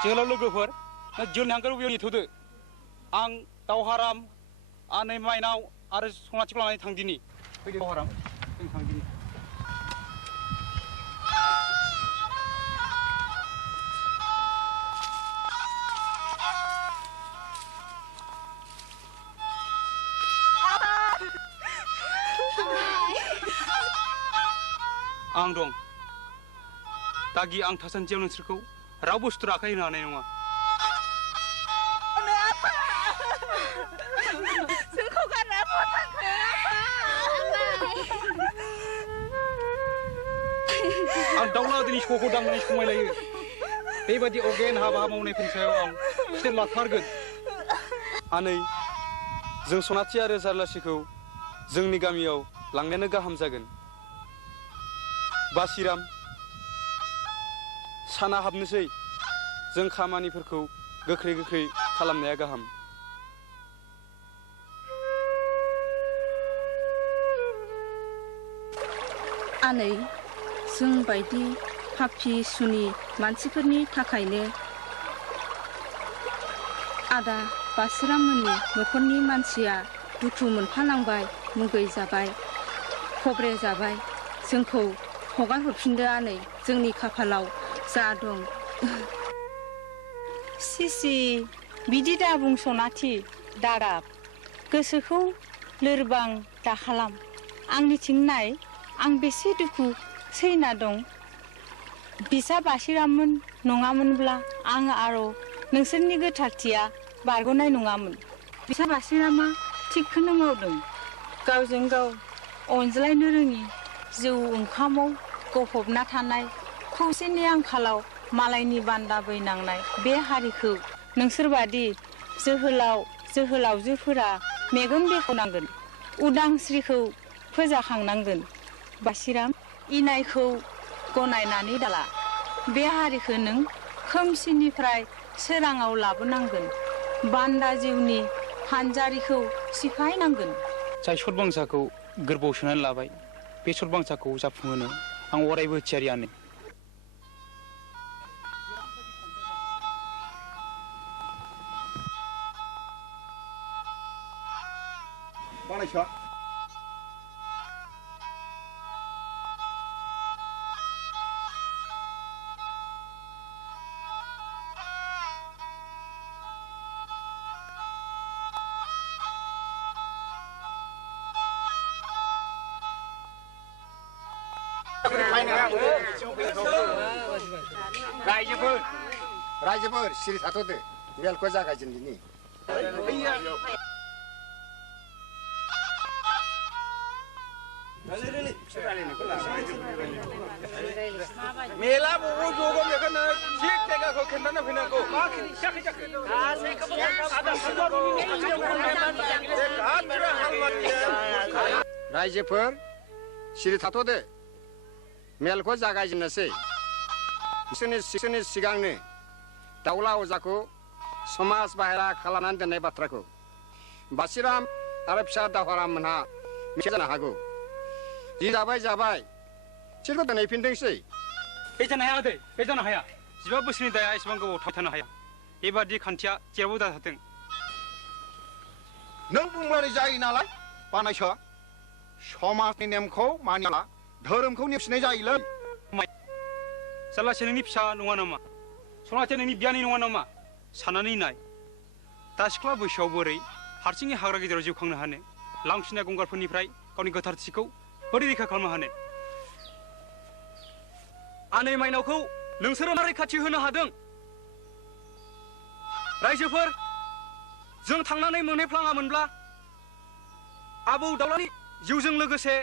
जोहोलाव लोगोफोर जोंनि हांखो उबेयाव नेथ'दो आं दावहाराम आनै माइनाव आरो सनाथिखौ लानानै थांदिनि फैदो दावहाराम जों थांदिनि आं दं दागि आं थासान्दियाव नोंसोरखौ रावबो सुथुर आखाय होनो हानाय नङा जोंखौ गारना बहा थांखो आं दाउला दिनै सखौ दांनानै समायलायो बेबायदि अगेन हाबा मावनायफोरनि सायाव आं खिथेर लाथारगोन आनै जों सनाथि आरो जारलासिखौ जोंनि गामियाव लांनायानो गाहाम जागोन बासिराम साना हाबनोसै जों खामानिफोरखौ गोख्रै गोख्रै खालामनाया गाहाम आनै जों बायदि पापि सुनि मानसिफोरनि थाखायनो आदा बासिराममोननि न'खरनि मानसिया दुखु मोनफानांबाय मुगै जाबाय खब्रे जाबाय जोंखौ हगार हरफिनदो आनै जोंनि खाफालाव जा दं सिसि बिदि दा बुं सनाथि दाराब गोसोखौ लोरबां दाखालाम आंनिथिं नाय आं बेसे दुखु सैना दं बिसा बासिराममोन नङामोनब्ला आं आरो नोंसोरनि गोथारथिया बारग'नाय नङामोन बिसा बासिरामा थिगखौनो मावदों गावजों गाव अनज्लायनो रोङि जौ ओंखामाव गफबना थानाय खौसेनि आंखालाव मालायनि बान्दा बैनांनाय बे हारिखौ नोंसोरबादि जोहोलावजोफोरा मेगन बेखेवनांगोन उदांस्रिखौ फोजाखांनांगोन बासिराम इनायखौ गनायनानै दाला बे हारिखौ नों खोमसिनिफ्राय सोराङाव लाबोनांगोन बान्दा जिउनि हानजारिखौ सिफायनांगोन जाय सतबांसाखौ गोरबोआव सोनानै लाबाय बे सतबांसाखौ जाफुंहोनो आं अरायबो थियारियानो बानायसा रायजोफोर सिरि थाथ'दो मेलखौ जागायजेनदिनि मेला बबाव जगोन बेखौनो थिग जायगाखौ खिन्थानो फैनांगौ मा खिन्थायाखै रायजोफोर सिरि थाथ'दो मेलखौ जागायजेननोसै बिसोरनि सिगांनो दाउला अजाखौ समाज बाहेरा खालामनानै दोननाय बाथ्राखौ बासिराम आरो फिसा दावहाराम मोनहा मिथिया जानो हागौ जि जाबाय बिसोरखौ दोनहैफिनदोंसै बे जानो हाया आदै बे जानो हाया 15 बोसोरनि दाया एसेबां गोबाव थानो हाया बेबादि खान्थिया जेरावबो दाजाथों नों बुंब्लानो जायो नालाय बानायसा समाजनि नेमखौ मानियाला धोरोमखौ नेवसिनाय जायोलै जारलासे नोंनि फिसा नङा नामा सनाथिया नोंनि बियानै नङा नामा साननानै नाय दा सिख्ला बैसोआव बोरै हारसिङै हाग्रा गेजेराव जिउ खांनो हानो लांसिना गंगारफोरनिफ्राय गावनि गोथारथिखौ बोरै रैखा खालामनो हानो आनै माइनावखौ नोंसोरो मा रैखाथि होनो हादों रायजोफोर जों थांनानै मोनहैफ्लाङामोनब्ला आबौ दाउलानि जिउजों लोगोसे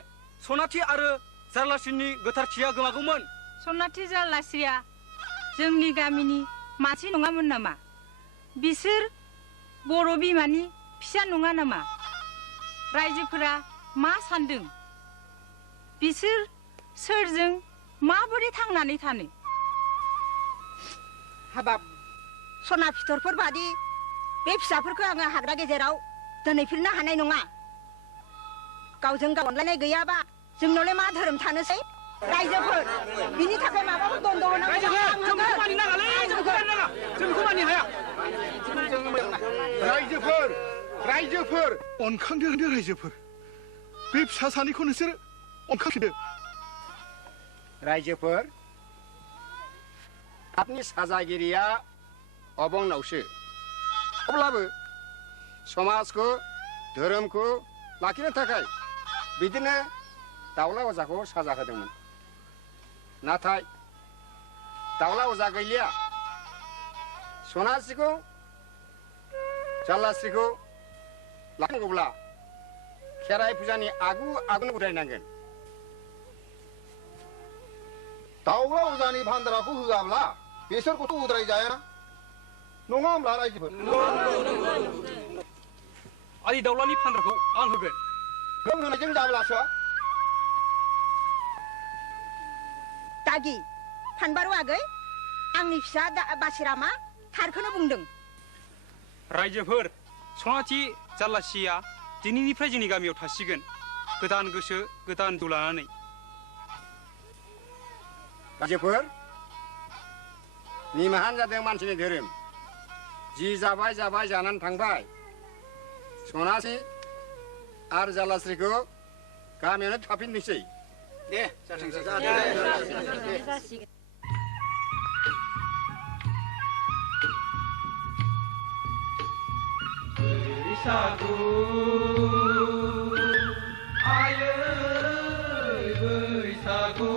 सनाथि आरो जारलासिनि गोथारथिया गोमागौमोन सनाथि जारलासिया जोंनि गामिनि मानसि नङामोन नामा बिसोर बर' बिमानि फिसा नङा नामा रायजोफोरा मा सान्दों बिसोर सोरजों माबोरै थांनानै थानो हाबाब सना फिथरफोर बादि बे फिसाफोरखौ आङो हाग्रा गेजेराव दोनहैफिननो हानाय नङा गावजों गाव अनलायनाय गैयाबा जोंनावलाय मा धोरोम थानोसै रायजोफोर बिनि थाखाय माबाफोर दन्द रायजोफोर अनखांदो रायजोफोर बे फिसा सानैखौ नोंसोर अनखांदो रायजोफोर आपनि साजागिरिया अबंनावसो अब्लाबो समाजखौ धोरोमखौ लाखिनो थाखाय बिदिनो दाउला अजाखौ साजा होदोंमोन नाथाय दाउला अजा गैलिया सनासिखौ जारलास्रिखौ लाखिनांगौब्ला खेराइ फुजानि आगुनो उद्रायनांगोन दाउला अजानि भान्दाराखौ होआब्ला बेसोरखौथ' उद्राय जाया नङा होमब्ला रायजोफोर आलि दाउलानि फान्दारखौ आं होगोन नों होनायजों जाब्लासो दागि फानबारु आगै आंनि फिसा बासिरामा थारखौनो बुंदों रायजोफोर सनाथि जारलासिया दिनैनिफ्राय जोंनि गामियाव थासिगोन गोदान गोसो गोदान जिउ लानानै रायजोफोर निमाहान जादों मानसिनि धोरोम जि जाबाय जाबाय जानानै थांबाय सनाथि आरो जारलास्रिखौ गामियावनो थाफिननोसै दे जाथोंसै बैसागु आयै बैसागु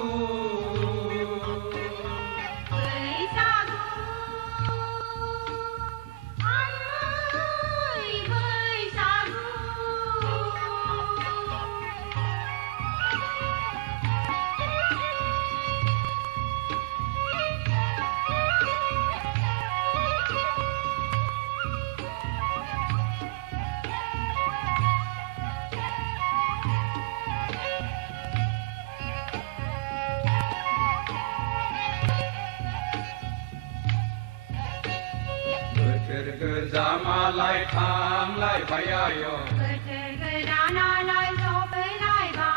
Zamalai tham lai bayayo Betul gerana lai sope lai ba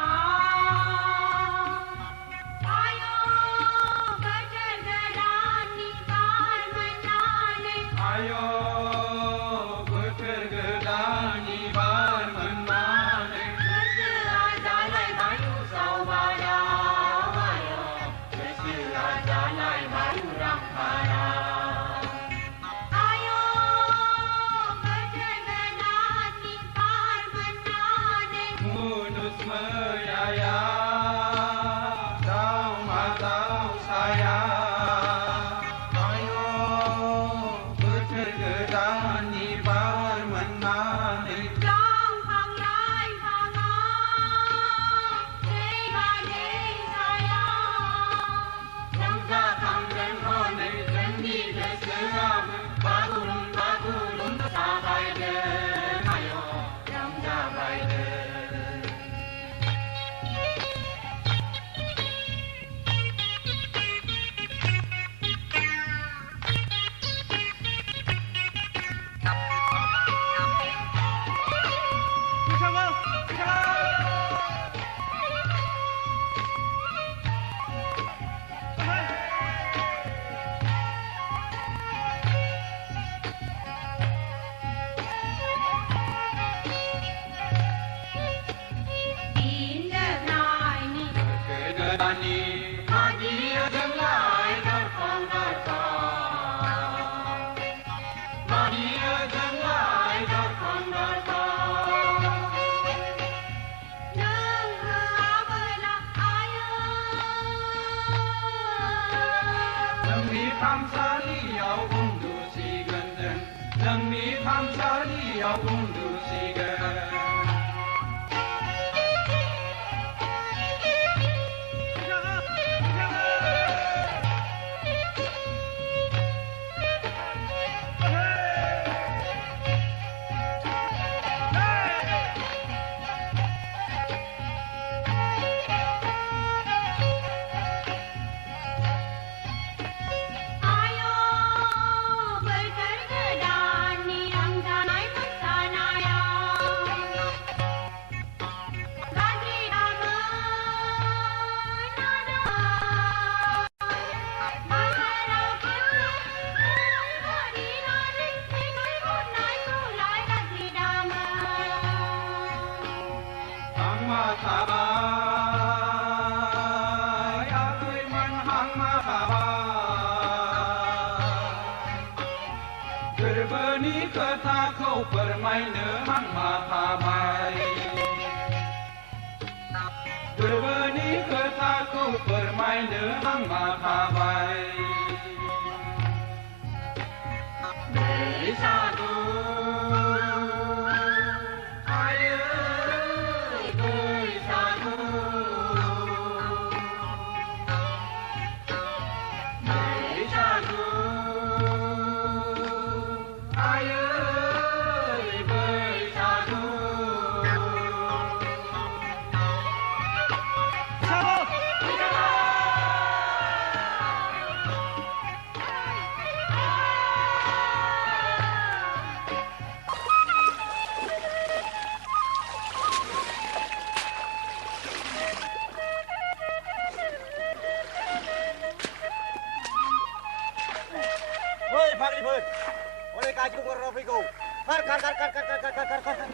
Ayo betul gerani bar menane Ayo betul gerani bar menane Betul aja lai bayu saubara Ayo betul aja lai bayu ramkara लाइमोन अने गाज्रि गंगारफ्रा फैगौ खार खार खार खार खार खार खार खार खार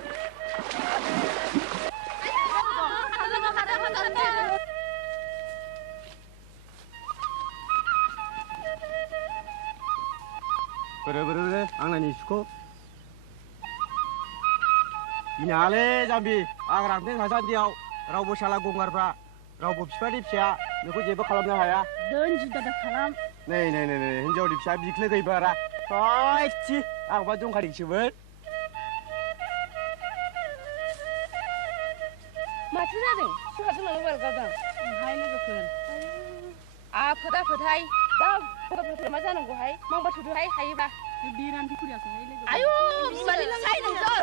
बोरो आं नायनि सुखौ गिनाङालै जाम्बि आं रांथें हासान्दियाव रावबो साला गंगारफ्रा रावबो बिफानि फिसाया नोंखौ जेबो खालामनो हाया दोन जिदा खालाम नै हिनजावनि फिसा बिख्लो गैबारा थि आंबा दंखादोंसोमोन माथो जादों सुहाजों लांनो बार गारदां हाय लोगोफोर आफोदाफोदहाय दा मा जानांगौहाय मांबा थुदोहाय हायोबा बिरान्थि खुरियासोहाय लोगो आयु बिमानि लांहाय नोंसोर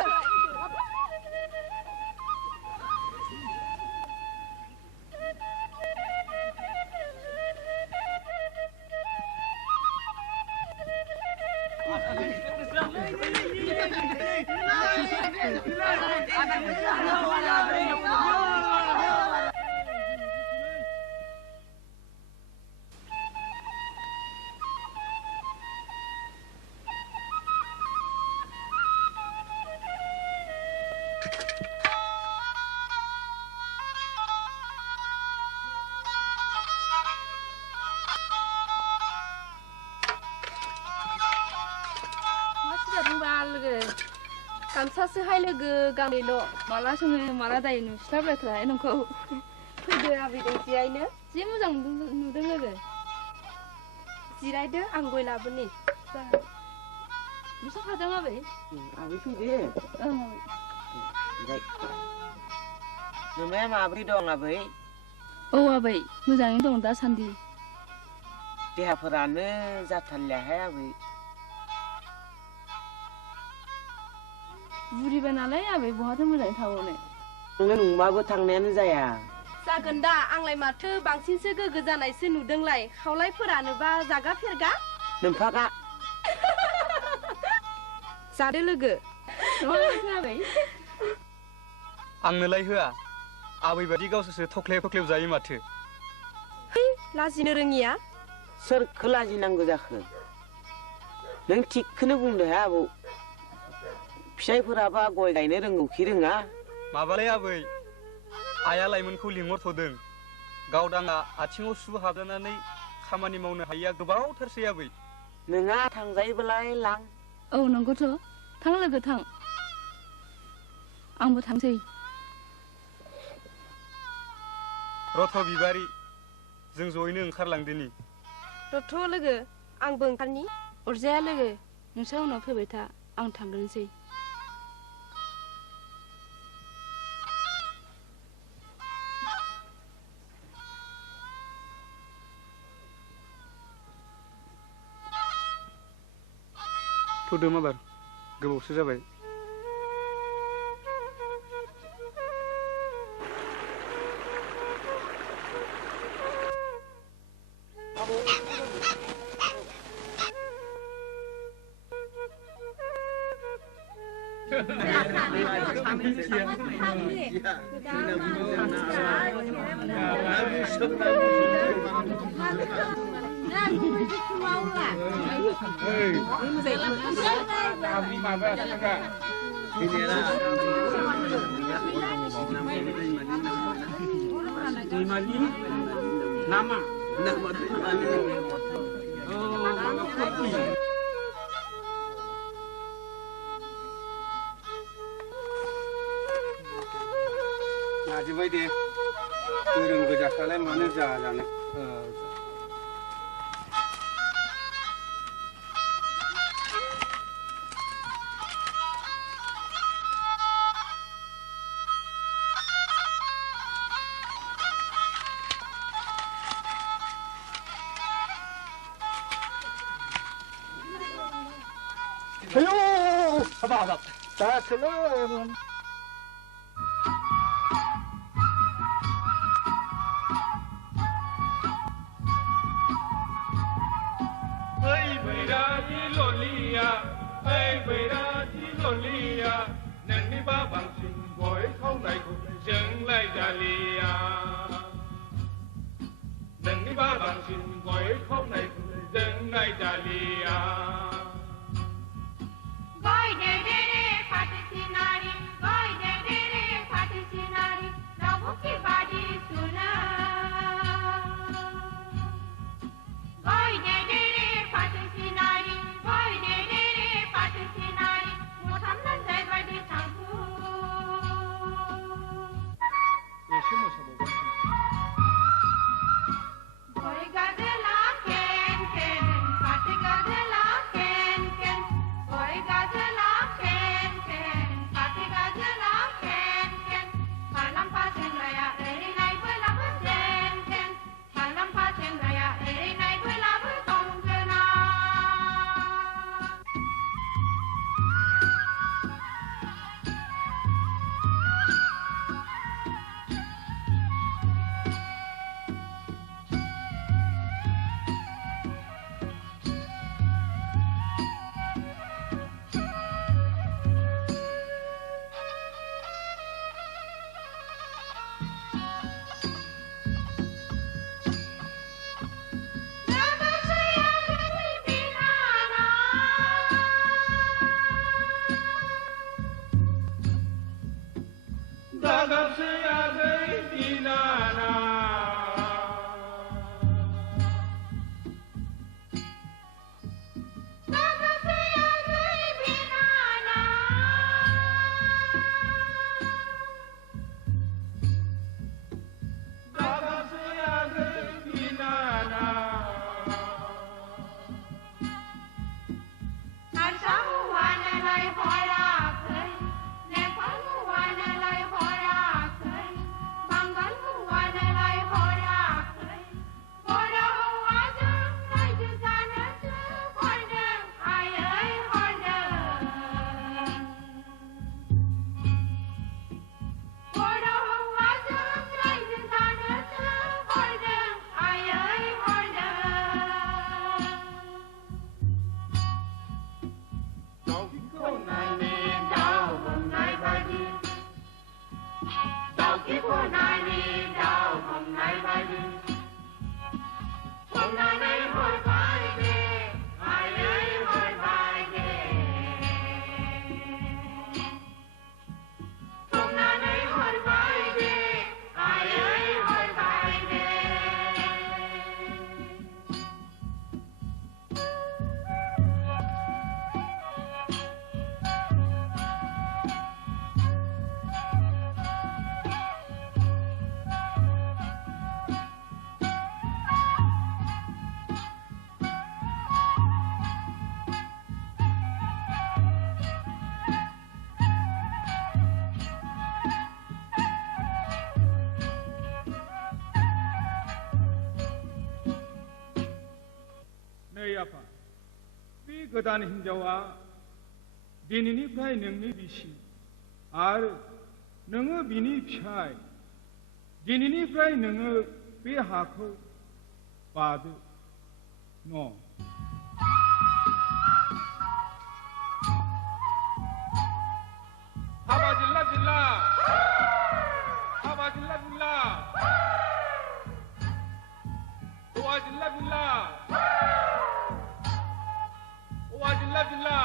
गामसासोहाय लोगो गांनैल' माला सोङो माला दायो नुस्लाबलायथ्राहाय नोंखौ फैदो आबैदों जिरायनो जि मोजां नुदों लोगो जिरायदो आं गय लाबोनि नुसोखादों आबै आबै फैदो ओं आबै नोमाया माब्रै दं आबै औ आबै मोजाङैनो दं दासान्दि देहाफोरानो जाथारलियाहाय आबै बुरिबाय नालाय आबै बहाथो मोजाङै थाबावनो नोङो नंबाबो थांनायानो जाया जागोन दा आंलाय माथो बांसिनसो गोग्गो जानायसो नुदोंलाय खावलायफोरानोबा जागा फेरगा नोमफागा जादो लोगो आबै आंनोलाय होआ आबै बादि गावसोरसो थख्लेब जायो माथो लाजिनो रोङिया सोरखौ लाजिनांगौ जाखो नों थिगखौनो बुंदोहाय आबौ फिसाइफोराबा गय गायनो रोंगौखि रोङा माबालाय आबै आइया लाइमोनखौ लिंहरथ'दों गावदाङा आथिङाव सु हाबजानानै खामानि मावनो हायिया गोबावथारसै आबै नोंहा थांजायोबालाय लां औ नंगौथ' थां लोगो थां आंबो थांसै रथ' बिबारि जों जयैनो ओंखारलांदोनि रथ' लोगो आंबो ओंखारनि अरजाया लोगो नोंस्रा उनाव फैबाय था आं थांग्रोनोसै थ'दो माबार गोबावसो जाबाय Nama Najibay deh, turun ke jalan mana jalan? Ayo, abang, tak kelam. आफा बे गोदान हिन्जावा दिनैनिफ्राय नोंनि बिसि आरो नोङो बिनि फिसाय दिनैनिफ्राय नोङो बे हाखौ बादो न' हाबा जिल्ला जिल्ला हाबा जिल्ला जिल्ला हौवा जिल्ला जिल्ला हौवा जिल्ला जिल्ला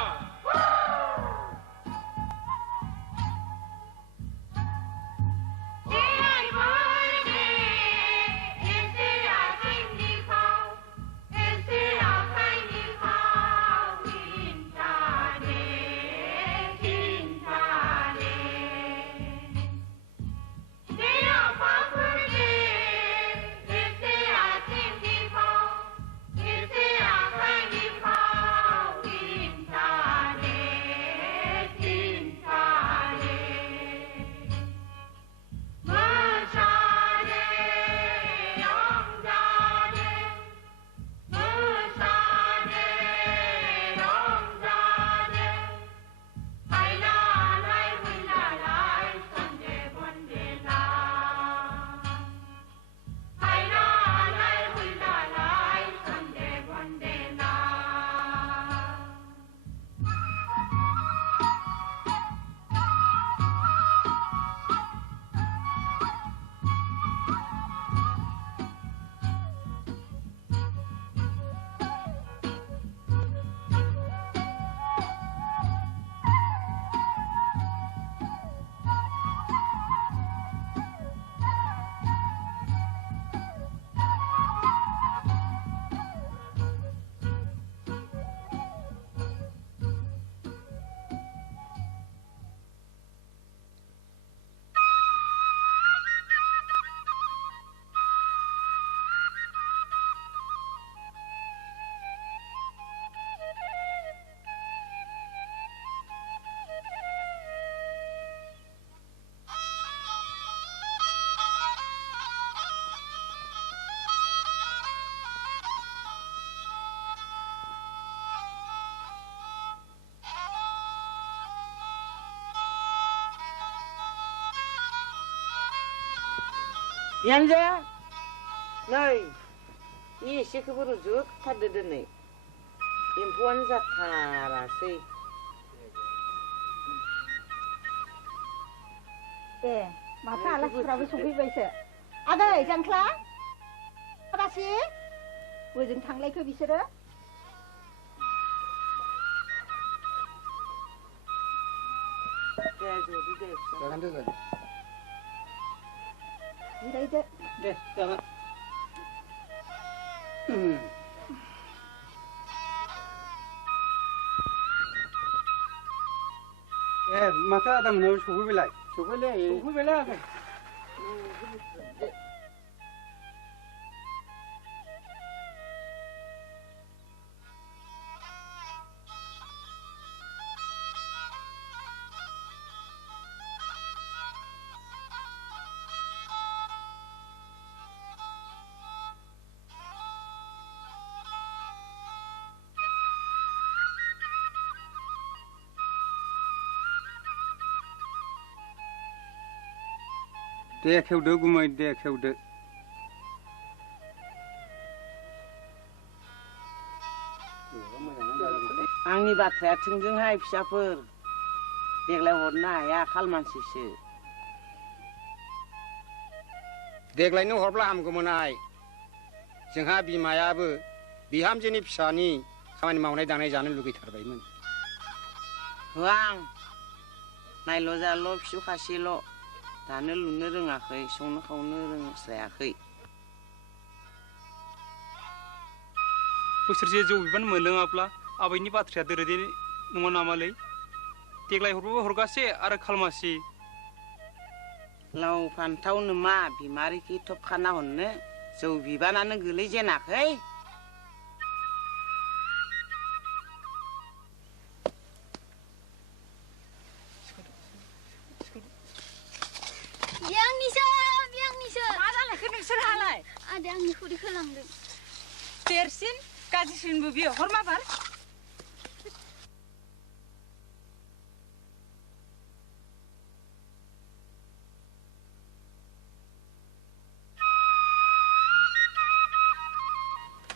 बिहामजो नै एसेखौबो रुजुथारदो दिनै एम्फौआनो जाथारासै ए माथो आलासिफ्राबो सफैबायसो आदै जांख्ला आलासि बोजों थांलायखो बिसोरो जागोन दे जिरायदो दे जागोन ए माथो आदा मोनाबो सफैबायलाय सफैबायलै आगै दे खेवदो गुमै दे खेवदो आंनि बाथ्राया थोंजोंहाय फिसाफोर देग्लाय हरनो हाया खालमानसिसो देग्लायनो हरब्ला हामगौमोन आइ जोंहा बिमायाबो बिहामजोनि फिसानि खामानि मावनाय दांनाय जानो लुगैथारबायमोन होआ आं नायल' जाल' फिसौ खासेल' दानो लुनो रोङाखै संनो खावनो रोंस्रायाखै बोसोरसे जौ बिबान मोनलोङाब्ला आबैनि बाथ्राया दोरोदे नङा नामालै देग्लाय हरबाबो हरगासे आरो खालमासि लाव फान्थावनो मा बिमारिखि थब खाना हरनो जौ बिबानानो गोलैजेनाखै मा जालायखो नोंसोरहालाय आदै आंनि खुदैखौ लांदों देरसिन गाज्रिसिनबो बियो हर माबार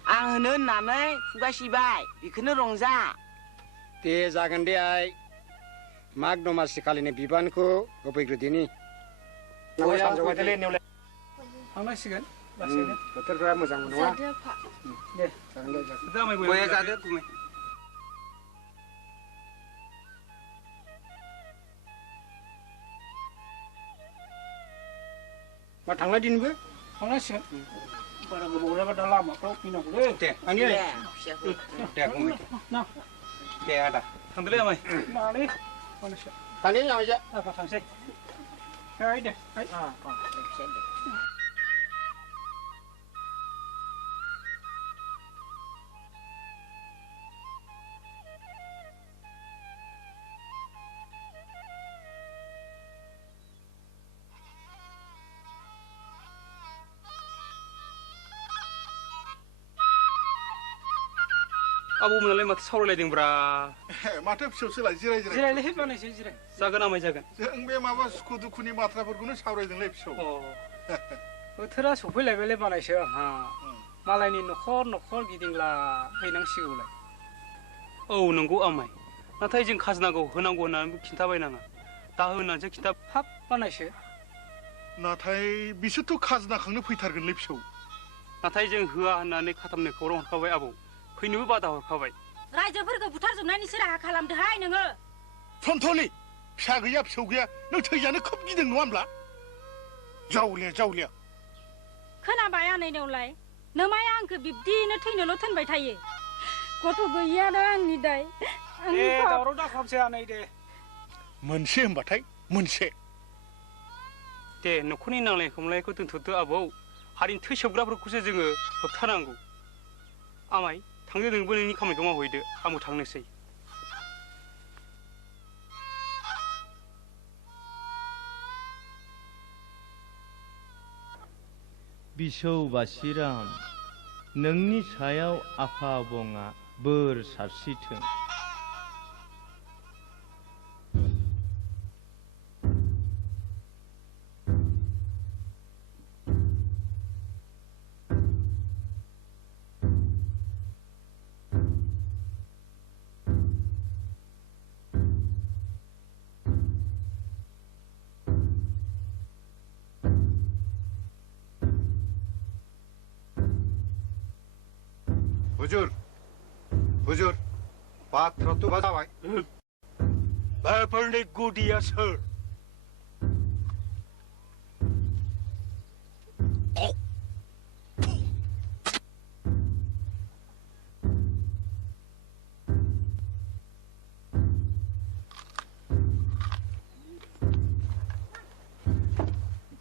आं होनो होननानै खुगा सिबाय बेखौनो रंजा दे जागोन दे आइ माग दमासि खालिनि बिबानखौ होफैग्रोदिनि थांनांसिगोन लासैनो बोथोरफ्रा मोजां नङा दे जागोन दे गया जादो गुमै मा थांनाय दिनबो थांनांसिगोन बारा गोबाव जाबा दा लामाफ्राव फैनांगौलै दे आंनि दे गुमै दे आदा थांदोलै आमाय नालै मानसिया थांनि आमायजा आफा थांसै हाय दे हाय आबौमोनालाय माथो सावरायलायदोंब्रा माथो फिसौसोलाय जिराय जिराय जिरायलै बानायसै जिराय जागोन आमाय जागोन जों बे माबा सुखु दुखुनि बाथ्राफोरखौनो सावरायदोंलै फिसौ बोथोरा सफैलायबायलै बानायसो आंहा मालायनि न'खर न'खर गिदिंला हैनांसिगौलाय औ नंगौ आमाय नाथाय जों खाजोनाखौ होनांगौ होननानै खिन्थाबायनाङा दा होनानैसो खिन्था हाब बानायसो नाथाय बिसोरथ' खाजोनाखौनो फैथारगोनलै फिसौ नाथाय जों होआ होननानै खाथामनो खौरां हरखाबाय आबौ फैनोबो बादा हरखाबाय रायजोफोरखौ बुथारजोबनायनि राहा खालामदोहाय नोङो सन्थ'नि फिसा गैया फिसौ गैया नों थैजानो खोब गिदों नङा होमब्ला जावलिया जावलिया खोनाबाय आनैनावलाय नोमाया आंखौ बिब्दिनो थैनोल' थोनबाय थायो गथ' गैयानो आंनि दाय दे दावराव दाखालामसै आनै दे मोनसे होनबाथाय मोनसे दे न'खरनि नांलाय खमलायखौ दोनथ'दो आबौ हारिनि थै सोबग्राफोरखौसो जोङो होबथानांगौ आमाय थांदो नोंबो नोंनि खामानिखौ मावहैदो आंबो थांनोसै बिसौ बासिराम नोंनि सायाव आफा आबंआ बोर सारस्रिथों हुजुर हुजुर बाथ्राथ' जाबाय बेफोरनि गुदिया सोर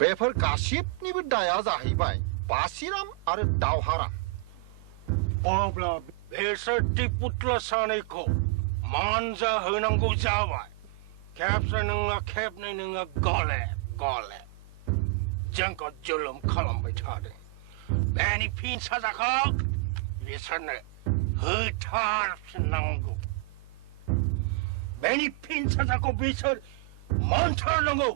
बेफोर गासिबनिबो दाया जाहैबाय बासिराम आरो दावहाराम अब्ला बेसोर टिपुतला सानैखौ मानजा होनांगौ जाबाय खेबसे नङा खेबनै नङा गले गले जोंखौ जुलुम खालामबाय थादों बेनि फिन साजाखौ बिसोरनो होथारफिननांगौ बेनि फिन साजाखौ बिसोर मोनथारनांगौ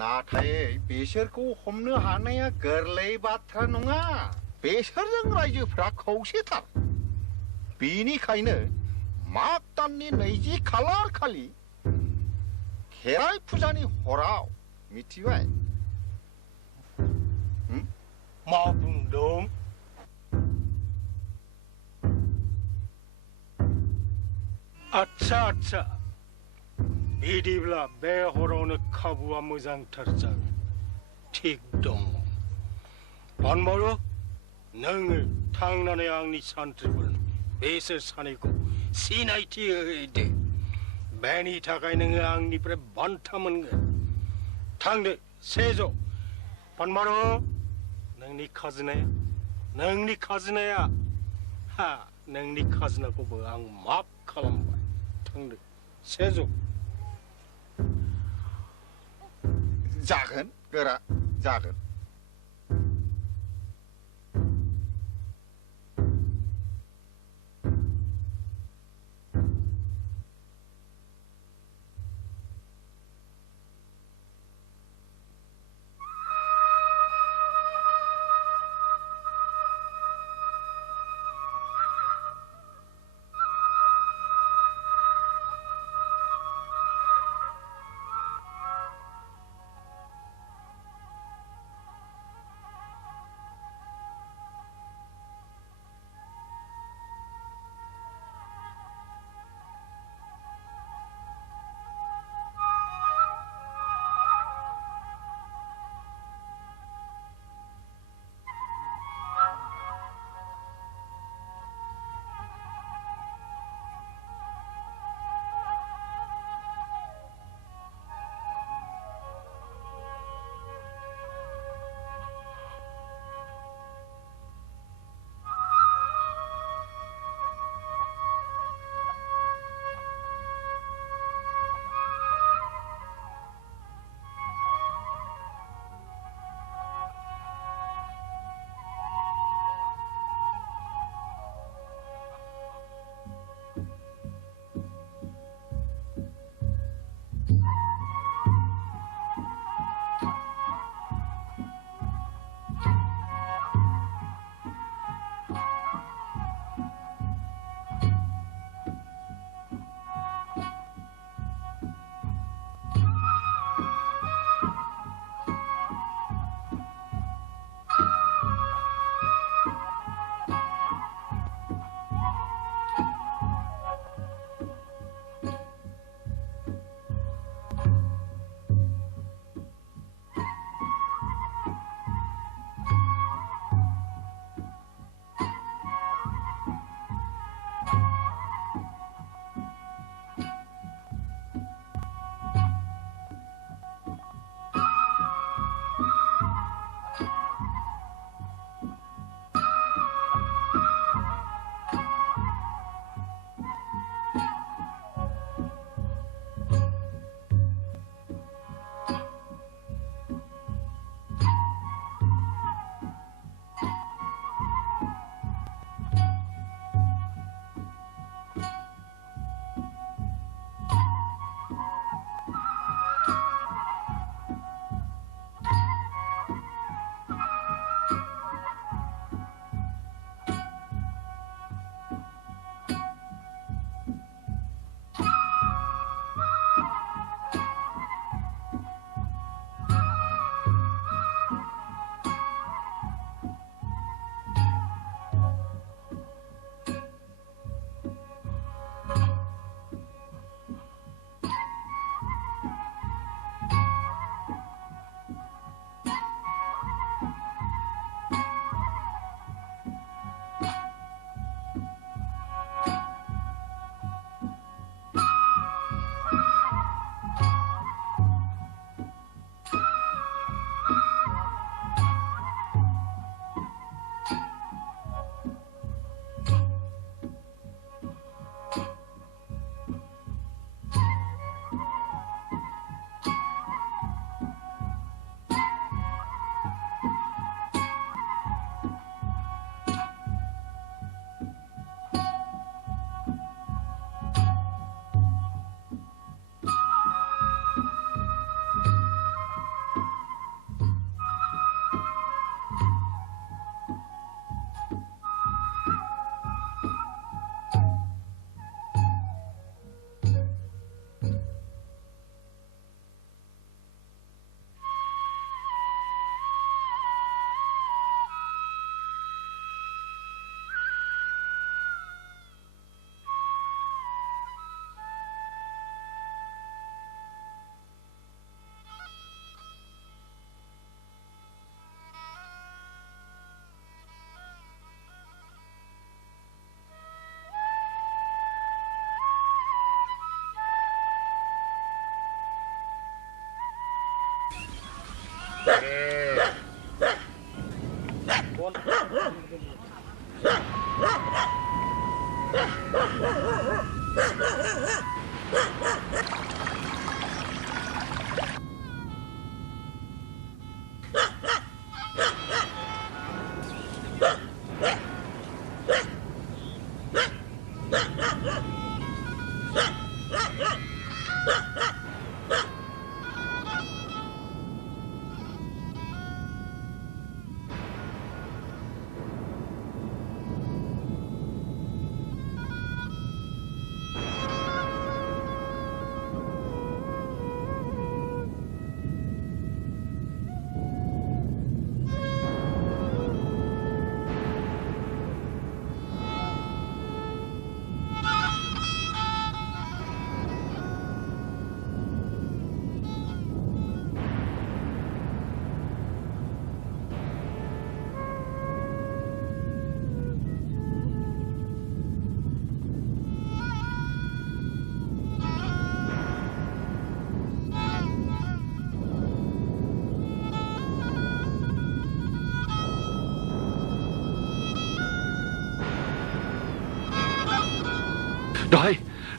नाथाय बिसोरखौ हमनो हानाया गोरलै बाथ्रा नङा बेसोरजों रायजोफ्रा खौसेथार बेनिखायनो माग दाननि 20 खालार खालि खेराइ फुजानि हराव मिथिबाय मा बुंदों आच्छा आच्छा बिदिब्ला बे हरावनो खाबुआ मोजांथार जागोन थिग दं पानबारु नोङो थांनानै आंनि सान्थ्रिफोरनो बेसोर सानैखौ सिनायथि होदो बेनि थाखाय नोङो आंनिफ्राय बान्था मोनगोन थांदो सेज' पानबारु नोंनि खाजोनाया हा नोंनि खाजोनाखौबो आं माफ खालामबाय थांदो सेज' जागोन गोरा जागोन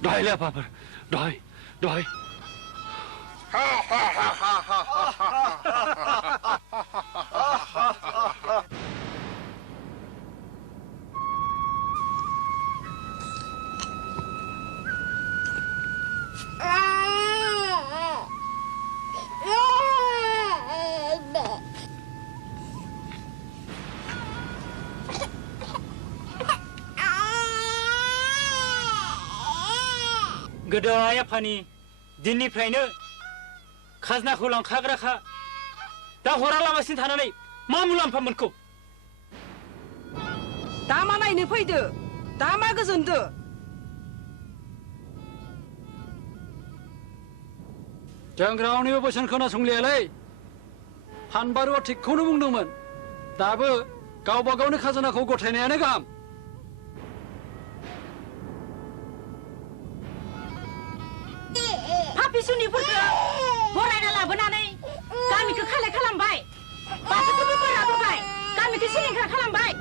Đói là bà đói गोदोहाय आफानि दिननिफ्रायनो खाजनाखौ लांखाग्राखा दा हरालाबासिनो थानानै मा मुलाम्फा मोनखौ दा मा नायनो फैदो दा मा गोजोनदो जों रावनिबो बोसोन खोनासंलियालै फानबारुआ थिगखौनो बुंदोंमोन दाबो गावबा गावनि खाजोनाखौ गथायनायानो गाहाम पापिसुनिफोरखौ बरायना लाबोनानै गामिखौ खालाय खालामबाय बाथौखौबो बोरा बोबाय गामिखौ सिलिंखार खालामबाय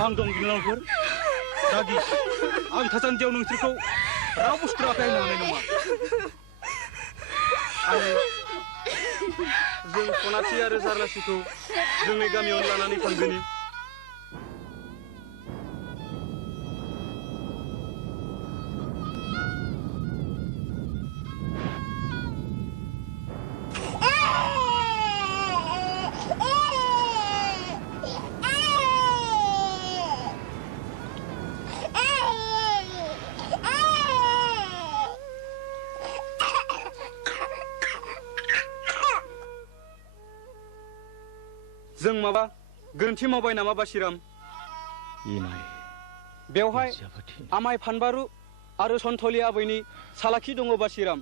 आं दं बिनानावफोर दागि आं थासान्दियाव नोंसोरखौ रावबो सुथुराखै होननो हानाय नङा जों सनाथि आरो जारलासिखौ जोंनि गामियावनो लानानै थांगोनि जों माबा गोरोन्थि मावबाय नामा बासिराम बेवहाय आमाय फानबारु आरो सन्थलि आबैनि सालाखि दङ बासिराम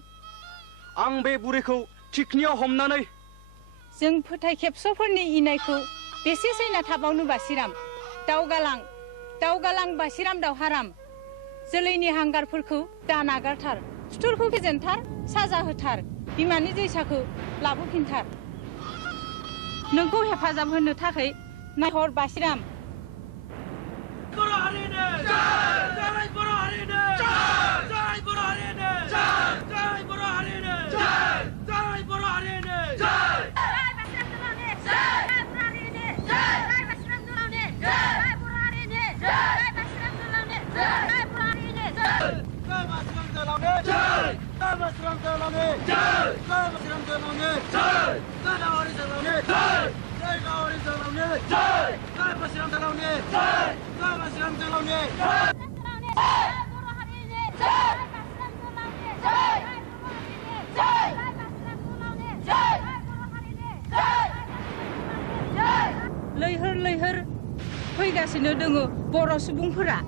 आं बे बुरैखौ थिखनियाव हमनानै जों फोथाय खेबस'फोरनि इनायखौ बेसे सैना थाबावनो बासिराम दावगालां बासिराम दावहाराम जोलैनि हांगारफोरखौ दा नागारथार सुथुरखौ फेजेनथार साजा होथार बिमानि दैसाखौ लाबोफिनथार नोंखौ हेफाजाब होनो थाखाय नायहर बासिराम बर' हारिनो जय बर' हारिनो जय बर' हारिनो जय बर' हारिनो जय बर' हारिनो जय लैहोर थागासिनो दोङो बर' सुबुंफोरा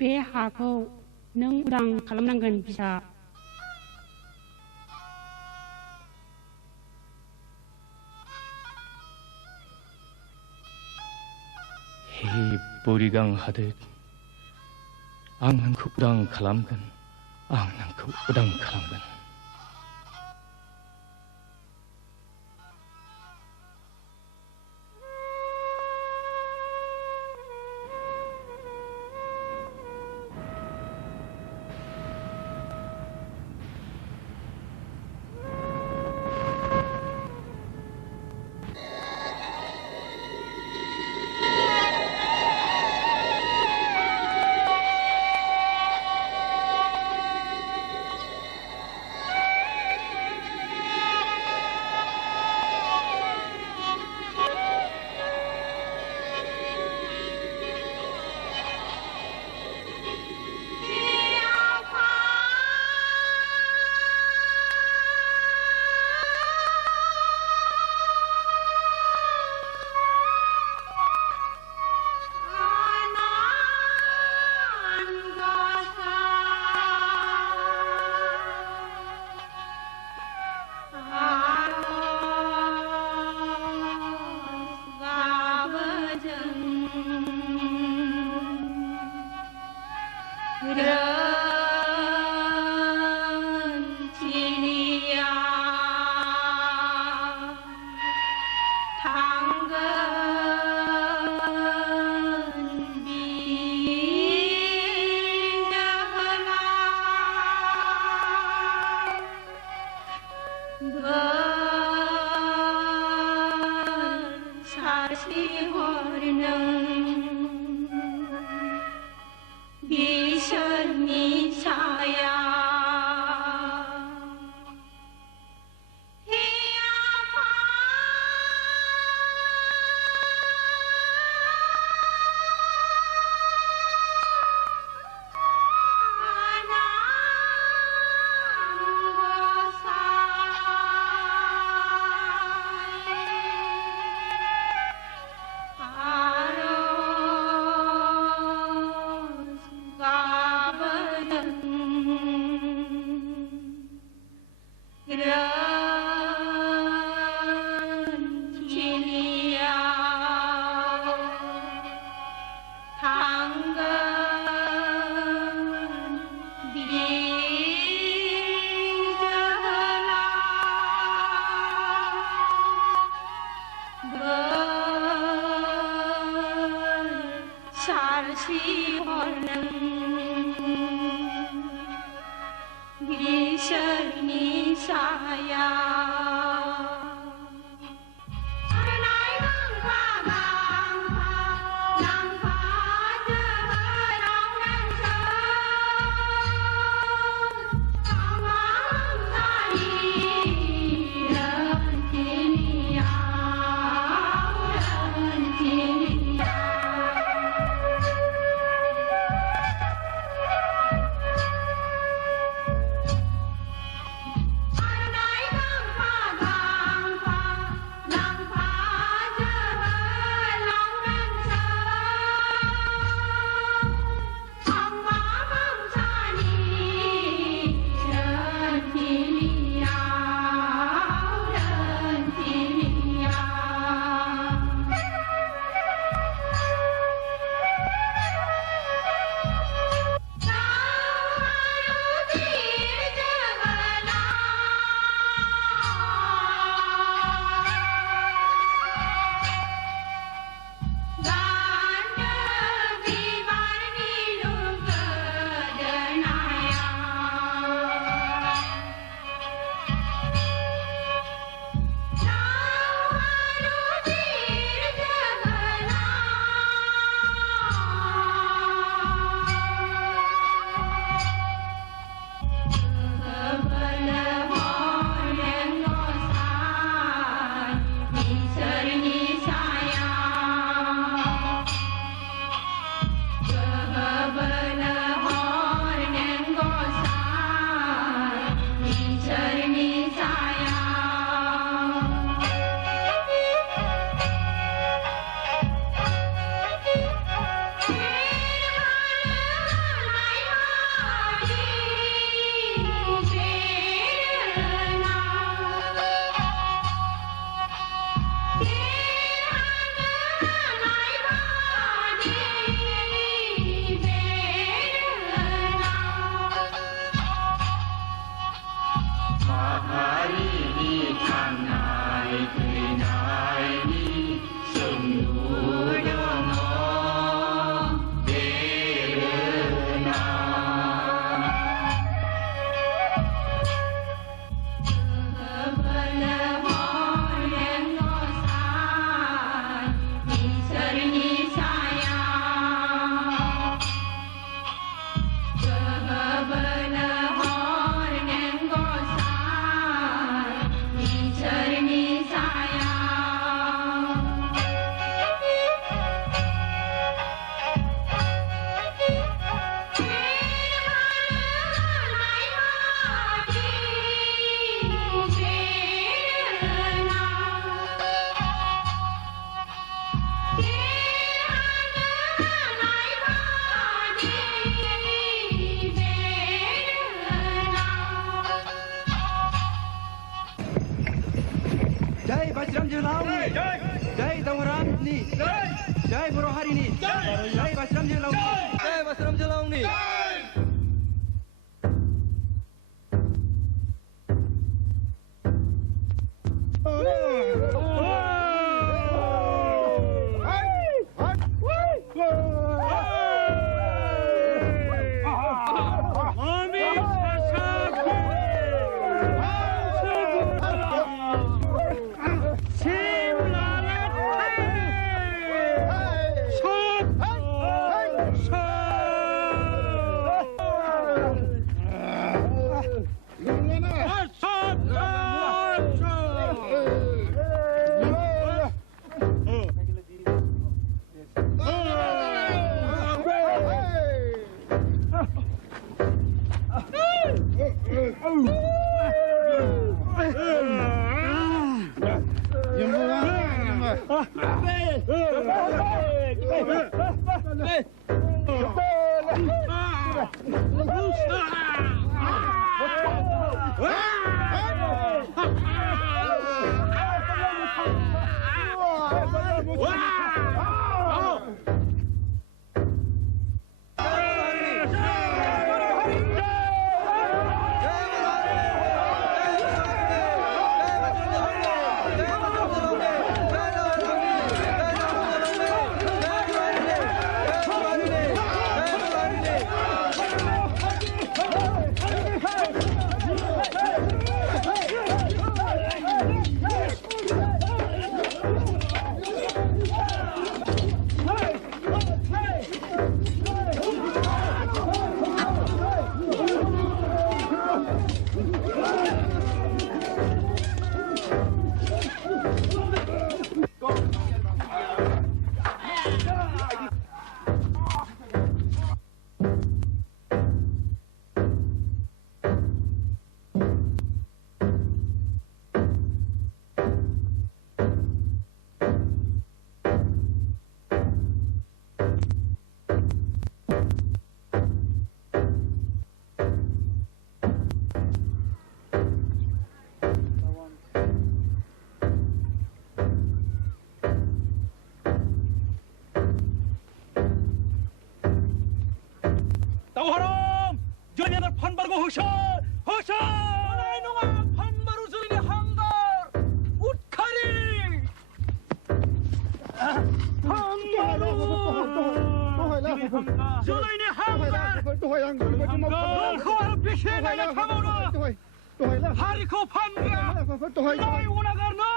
बे हाखौ नों उदां खालामनांगोन बिसा हे बोरिगां हादोर आं नोंखौ उदां खालामगोन आं नोंखौ उदां खालामगोन जय बर' हारिनि जय बासिराम जोहोलावनि जय बासिराम जोहोलावनि दावहाराम जोंनि आदार फानबारगौ होसो होसो नाय नङा फानबारु जोंनि हांगार उदखारि फानबारु जोंनि हांगार दहायखौ आरो बेसे नायनो थाबावनो हारिखौ फानग्रा नाय उनागारनो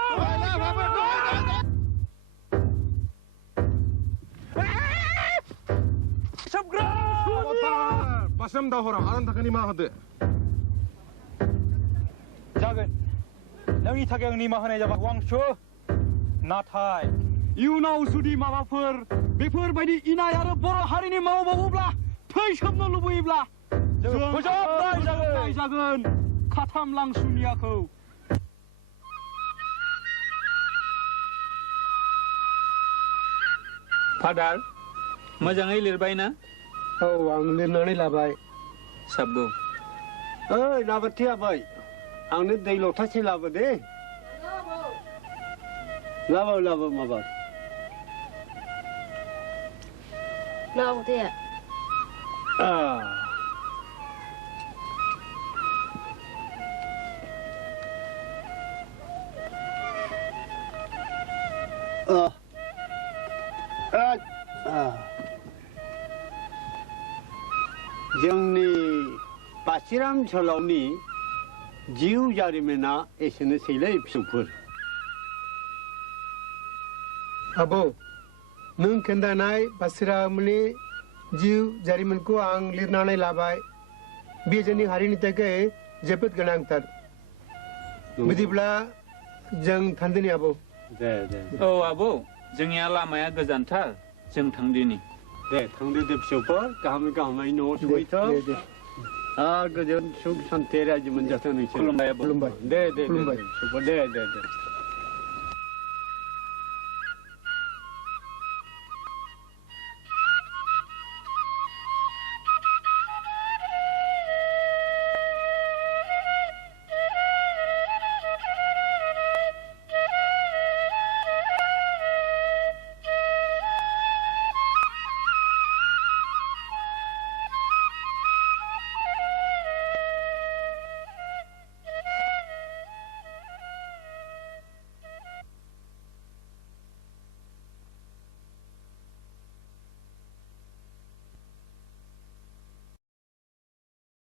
Basiram दावहाराम आंनि थाखाय निमाहा होदो जागोन नोंनि थाखाय आं निमाहा होनाय जाबाय वांसु नाथाय इयुनाव जुदि माबाफोर बेफोरबायदि इनाय आरो बर' हारिनि मावबावोब्ला थैसोमनो लुबैयोब्ला जों फोजोबनाय जागोन खाथाम लांसुनियाखौ फादार मोजाङै लिरबाय ना औ आं लिरनानै लाबाय साबगौ ओइ नाबाथि आबै आंनो दै लथासे लाबो दे लाबो माबा लाबो दे जोंनि बासिराम जोहोलावनि जिउ जारिमिना एसेनोसैलै फिसौफोर आबौ नों खोन्थानाय बासिरामनि जिउ जारिमिनखौ आं लिरनानै लाबाय बे जोंनि हारिनि थाखाय जोबोद गोनांथार बिदिब्ला जों थांदिनि आबौ औ आबौ जोंनिया लामाया गोजानथार जों थांदिनि दे थांदो दे फिसौफोर गाहामै न'आव सहैथों गोजोन सुख सान्थि रायजो मोनजाथों नोंसोर खुलुमबाय दे फिसौफोर दे